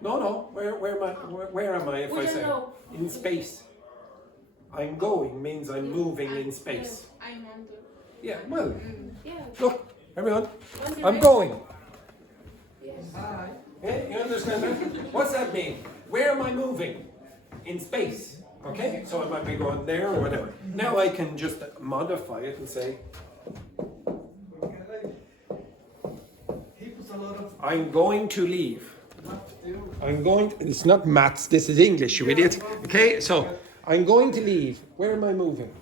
No. Where am I if I say in space? I'm going means I'm moving in space. I'm on the... Yeah, well, look, everyone, I'm going. Hi. Okay, you understand that? What's that mean? Where am I moving? In space. Okay, so I might be going there or whatever. Now I can just modify it and say, I'm going to leave. It's not maths, this is English, you idiot. Okay, so I'm going to leave. Where am I moving?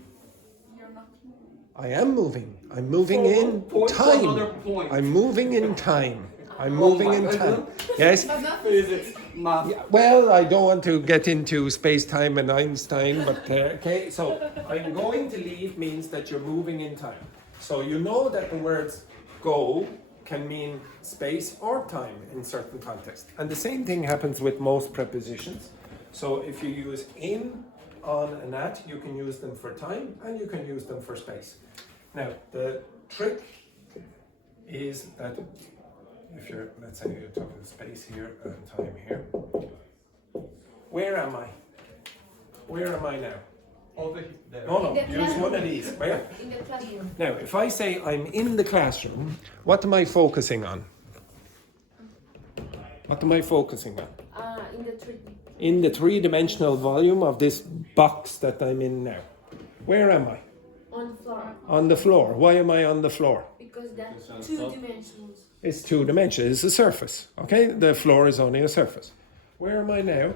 I am moving. I'm moving in time. I'm moving in time. I'm moving in time. Yes? Yeah, well, I don't want to get into space-time and Einstein, but okay, so I'm going to leave means that you're moving in time. So you know that the words go can mean space or time in certain contexts. And the same thing happens with most prepositions. So if you use in, on, and at, you can use them for time and you can use them for space. Now, the trick is that if you're, let's say you're talking space here and time here, where am I? Where am I now? Over there. No, use one of these. Where? In the classroom. Now, if I say I'm in the classroom, what am I focusing on? What am I focusing on? In the tree. In the three-dimensional volume of this box that I'm in now. Where am I? On the floor. On the floor. Why am I on the floor? Because that's 2 dimensions. It's 2 dimensions. It's a surface. Okay? The floor is only a surface. Where am I now?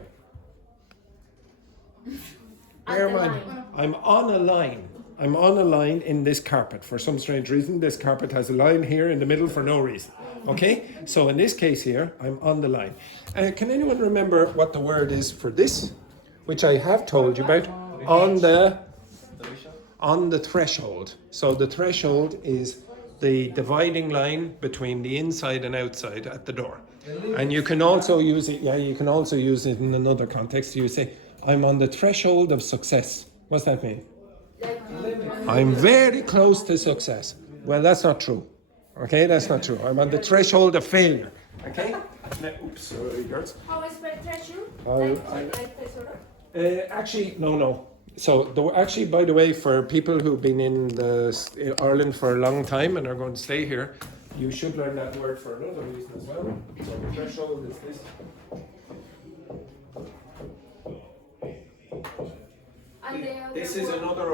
Where am I? I'm on a line. I'm on a line in this carpet. For some strange reason, this carpet has a line here in the middle for no reason. Okay? So in this case here, I'm on the line. Can anyone remember what the word is for this? Which I have told you about. On the threshold. So the threshold is the dividing line between the inside and outside at the door. And you can also use it, you can also use it in another context. You say, I'm on the threshold of success. What's that mean? I'm very close to success. Well, that's not true. Okay, that's not true. I'm on the threshold of failure. Okay? Now, oops, sorry, girls. How is my threshold? Actually, no. So, actually, by the way, for people who've been in Ireland for a long time and are going to stay here, you should learn that word for another reason as well. So, the threshold is this. This is another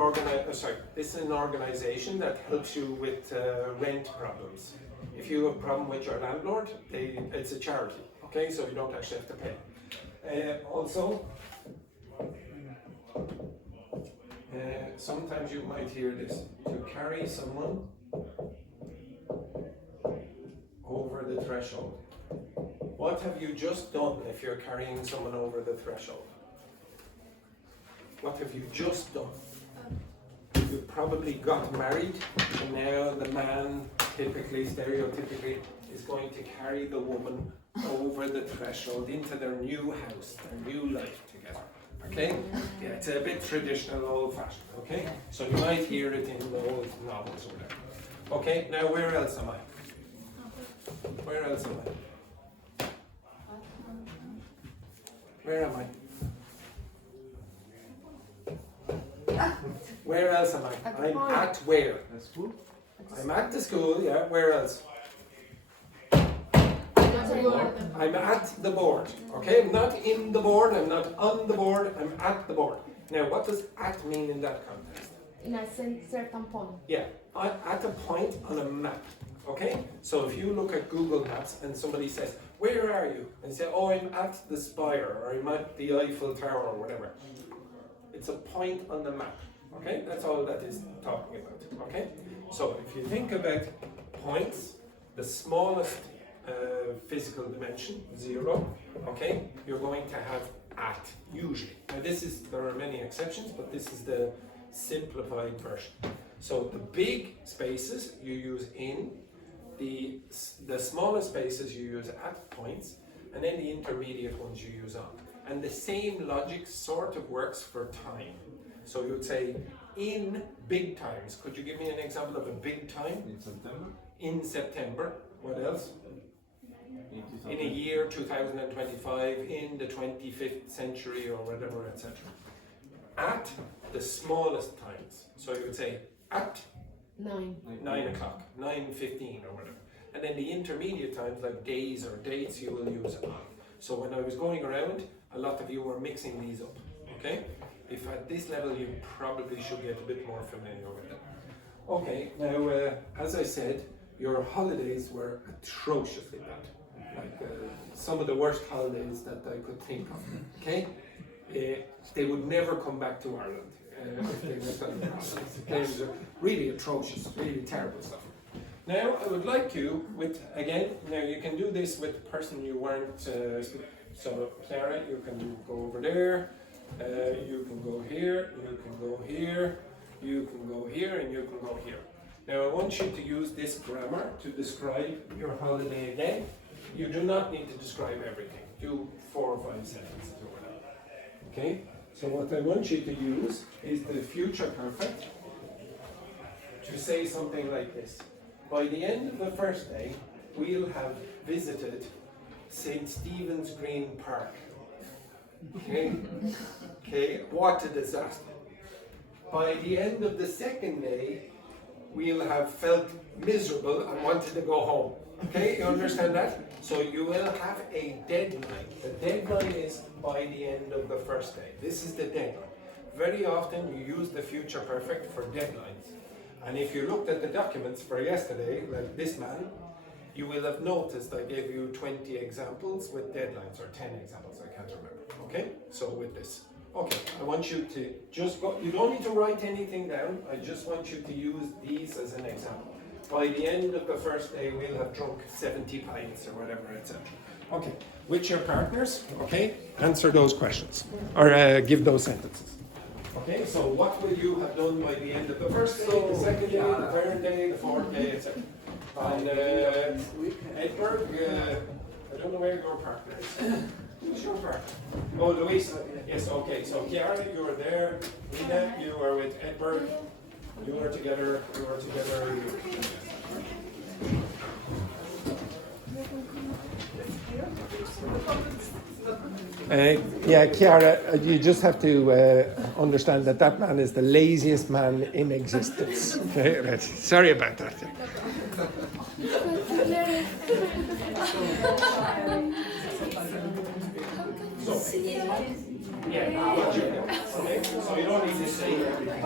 this is an organization that helps you with rent problems. If you have a problem with your landlord, it's a charity, okay? So you don't actually have to pay. Also, sometimes you might hear this, to carry someone over the threshold. What have you just done if you're carrying someone over the threshold? What have you just done? You probably got married, and now the man, typically, stereotypically, is going to carry the woman over the threshold into their new house, their new life together. Okay? Yeah, it's a bit traditional, old-fashioned. Okay? So you might hear it in the old novels or whatever. Okay, now where else am I? Where else am I? Where am I? Where else am I? I'm at where? At school? I'm at the school, yeah. Where else? I'm at the board. Okay, I'm not in the board, I'm not on the board, I'm at the board. Now, what does at mean in that context? In a certain point. Yeah, at a point on a map. Okay, so if you look at Google Maps and somebody says, "Where are you?" and say, "Oh, I'm at the spire," or "I'm at the Eiffel Tower," or whatever. It's a point on the map. Okay, that's all that is talking about. Okay, so if you think about points, the smallest physical dimension, 0. Okay, you're going to have at usually. Now there are many exceptions, but this is the simplified version. So the big spaces you use in, the smaller spaces you use at points, and then the intermediate ones you use on. And the same logic sort of works for time. So you would say in big times. Could you give me an example of a big time? In September. In September. What else? In a year, 2025, in the 25th century or whatever, etc. At the smallest times. So you would say at 9 o'clock, 9:15 or whatever. And then the intermediate times, like days or dates, you will use on. So when I was going around, a lot of you were mixing these up, okay? If at this level, you probably should get a bit more familiar with it. Okay, now, as I said, your holidays were atrociously bad. Like some of the worst holidays that I could think of, okay? They would never come back to Ireland if they went on the holidays. Okay? It was really atrocious, really terrible stuff. Now, I would like you with, again, now you can do this with the person you weren't, so Clara, you can go over there, you can go here, you can go here, you can go here, and you can go here. Now, I want you to use this grammar to describe your holiday again. You do not need to describe everything. Do 4 or 5 sentences or whatever. Okay? So what I want you to use is the future perfect to say something like this. By the end of the first day, we'll have visited St. Stephen's Green Park. Okay? Okay, what a disaster. By the end of the second day, we'll have felt miserable and wanted to go home. Okay, you understand that? So you will have a deadline. The deadline is by the end of the first day. This is the deadline. Very often you use the future perfect for deadlines. And if you looked at the documents for yesterday, like this man, you will have noticed I gave you 20 examples with deadlines, or 10 examples, I can't remember. Okay, so with this. Okay, I want you to just go, you don't need to write anything down, I just want you to use these as an example. By the end of the first day, we'll have drunk 70 pints or whatever, etc. Okay, with your partners, okay, answer those questions, or give those sentences. Okay, so what will you have done by the end of the first day, the second day, the third day, the fourth day, etc. And Edberg, I don't know where your partner is. Who's your partner? Oh, Luis. Yes, okay. So Chiara, you were there. Nina, you were with Edberg. You were together. Yeah, Chiara, you just have to understand that that man is the laziest man in existence. Okay, right. Sorry about that. So, yeah, what you do. Okay, so you don't need to say everything.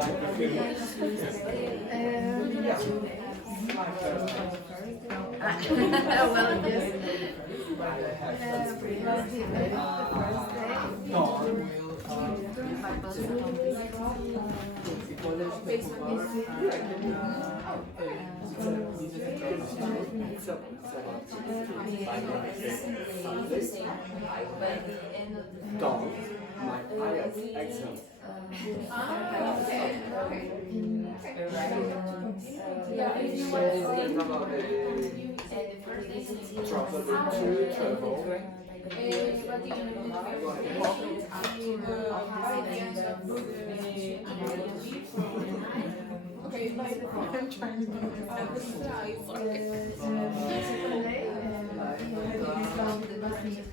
Well, yes. Don't my IELTS exam.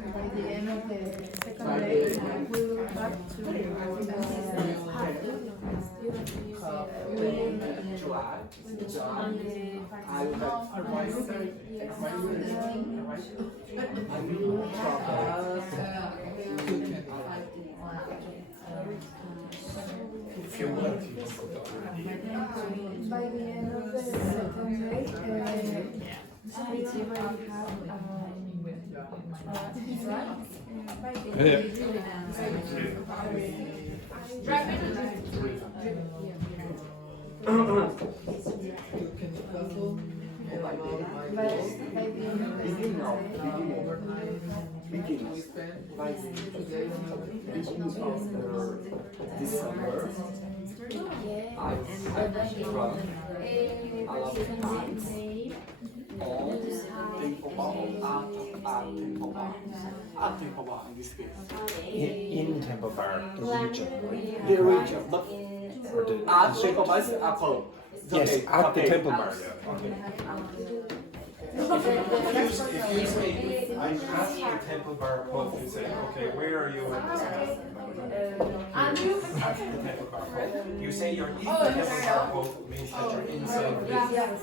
By the end of the second day, we will have to If you want, you can put already. by the end of the second day, we already December, I Temple Bar in this case. In Temple Bar, the region. The region, but Or the, at Temple Bar is Apple. yes, Okay, at the okay. Temple Bar. Yeah. Okay. If you say I'm at the Temple Bar pub, you say, okay, where are you at this time? At the Temple Bar pub. You say you're in the Temple Bar pub means that you're inside the business.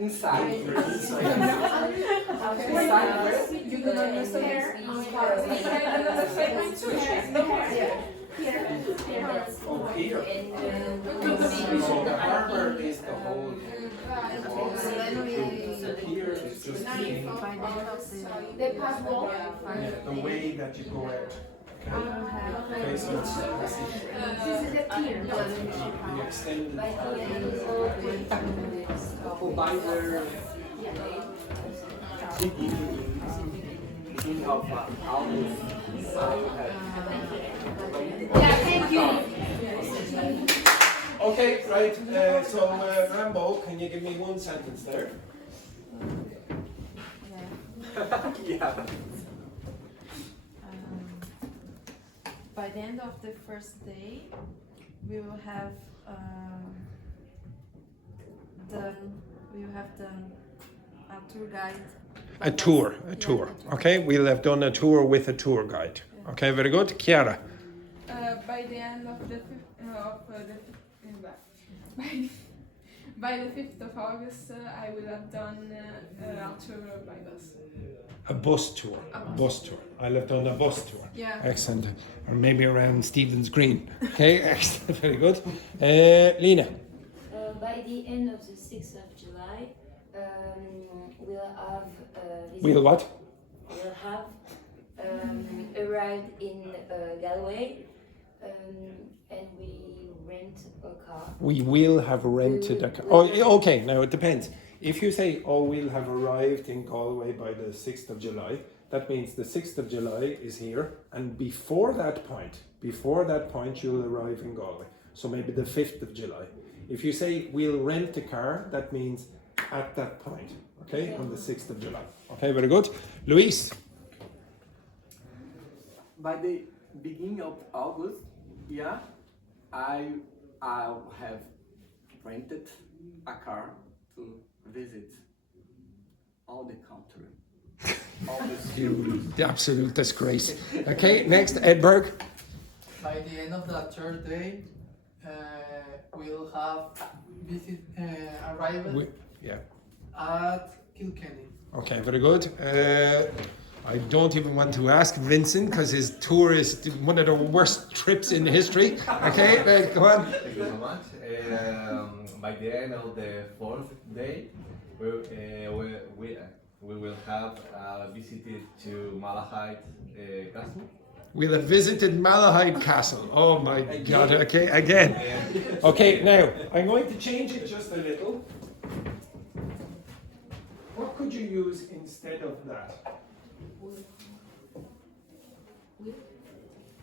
Inside. You're inside. Inside where? Oh, here. So the harbor is the whole. Here is just the way that you go out. Okay, so it's the extended part Oh, by the beginning of August, I have. Okay, right. So Rambo, can you give me one sentence there? Yeah. By the end of the first day, we will have done a tour guide. A tour. Okay, we'll have done a tour with a tour guide. Okay, very good. Chiara. By the end of the by the 5th of August, I will have done a tour by bus. A bus tour. Bus tour. I'll have done a bus tour. Yeah. Excellent. Or maybe around Stephen's Green. Okay, excellent. Very good. Lena. By the end of the 6th of July, we'll have We'll what? We'll have arrived in Galway, and we rent a car. We will have rented a car. Oh, okay. Now it depends. If you say, oh, we'll have arrived in Galway by the 6th of July, that means the 6th of July is here. And before that point, you'll arrive in Galway. So maybe the 5th of July. If you say, we'll rent a car, that means at that point, okay, on the 6th of July. Okay, very good. Luis. By the beginning of August, yeah, I'll have rented a car to visit all the country. All The absolute disgrace. Okay, next, Edberg. By the end of the third day, we'll have arrival Yeah. at Kilkenny. Okay, very good. I don't even want to ask Vincent because his tour is one of the worst trips in history. Okay, go on. Thank you so much. By the end of the fourth day, we will have visited to Malahide Castle. We'll have visited Malahide Castle. Oh my God, okay, again. Okay, now, I'm going to change it just a little. What could you use instead of that?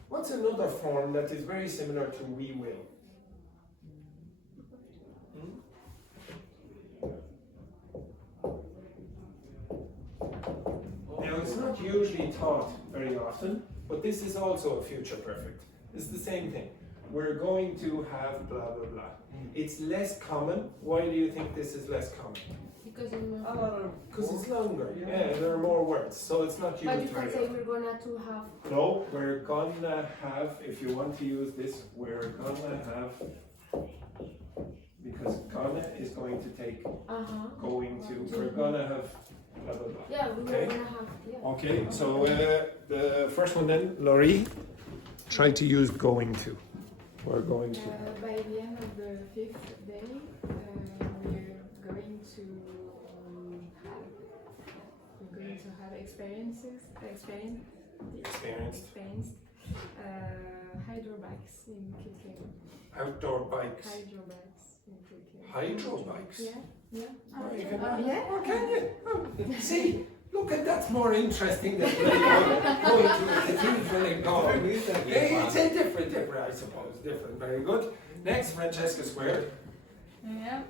What's another form that is very similar to we will? Now, it's not usually taught very often, but this is also a future perfect. It's the same thing. We're going to have blah, blah, blah. It's less common. Why do you think this is less common? Because it's longer. Yeah, there are more words, so it's not used But you very can say often. we're gonna to have. No, we're gonna have, if you want to use this, we're gonna have, because gonna is going to take going to, we're gonna have blah, blah, blah. Yeah, we Okay. were gonna have. Yeah. Okay, so the first one then, Laurie, try to use going to. We're going to. By the end of the 5th day, we're going to have experiences, experienced hydrobikes in KK. Outdoor bikes. Hydrobikes in KK. Hydro bikes? Yeah, yeah. Oh, you can, Yeah. oh, can you? Oh, see, look at that's more interesting than going to a cathedral and going. It's a different, I suppose. Different, very good. Next, Francesca Squared. Yeah,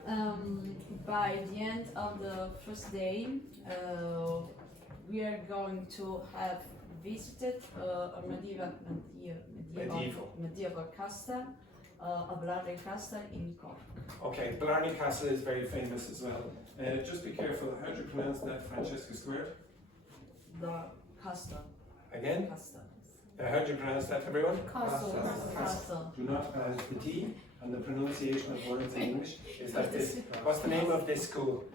by the end of the first day, we are going to have visited a medieval castle, a Blarney Castle in Cork. Okay, Blarney Castle is very famous as well. Just be careful, how do you pronounce that, Francesca Squared? The castle. Again? Castle. How do you pronounce that, everyone? Castle. Do not pronounce the T, and the pronunciation of words in English is like this. What's the name of this school?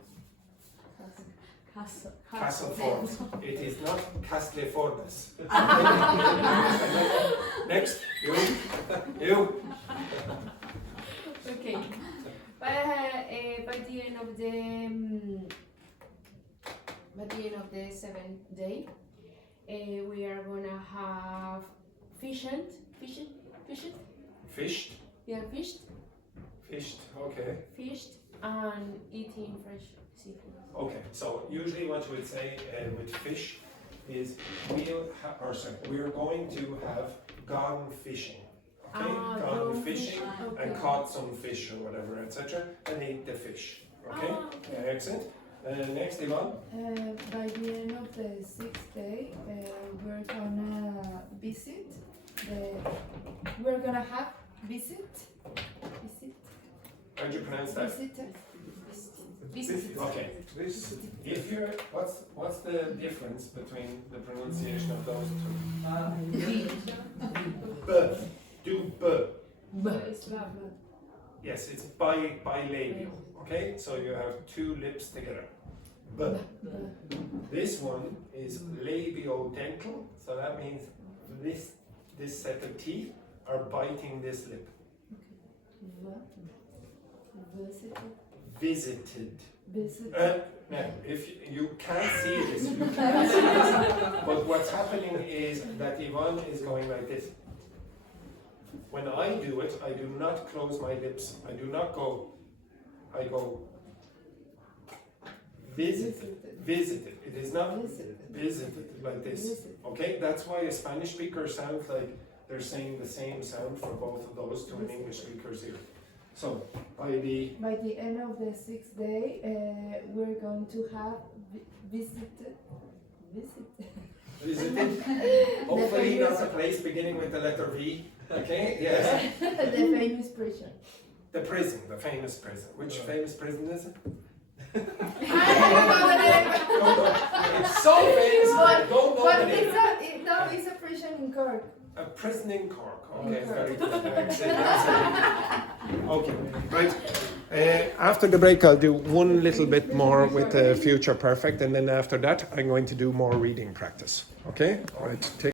Castlefords. It is not Castlefordes. Next, you. Okay. By the end of the 7th day, we are gonna have fished. Fished. Yeah, fished. Fished, okay. Fished and eating fresh seafood. Okay, so usually what you would say with fish is we're going to have gone fishing. Okay, gone fishing and caught some fish or whatever, etc. and ate the fish. Okay, excellent. Next, Yvonne. By the end of the 6th day, we're gonna visit. We're gonna have visit. How do you pronounce that? Visit. Okay. If you're, what's the difference between the pronunciation of those two? B. Do B. Yes, it's bilabial. Okay, so you have two lips together. B. This one is labiodental, so that means this set of teeth are biting this lip. Visited. Now, if you can't see this, but what's happening is that Yvonne is going like this. When I do it, I do not close my lips. I do not go. I go visited. It is not visited like this. Okay, that's why a Spanish speaker sounds like they're saying the same sound for both of those to an English speaker's ear. So, by the end of the 6th day, we're going to have visited. Hopefully not a place beginning with the letter V. Okay, yes. The famous prison. The prison, the famous prison. Which famous prison is it? It's so famous, I don't know the name. It's a prison in Cork. A prison in Cork. Okay, very good. Okay, right. After the break, I'll do one little bit more with the future perfect, and then after that, I'm going to do more reading practice. Okay? All right.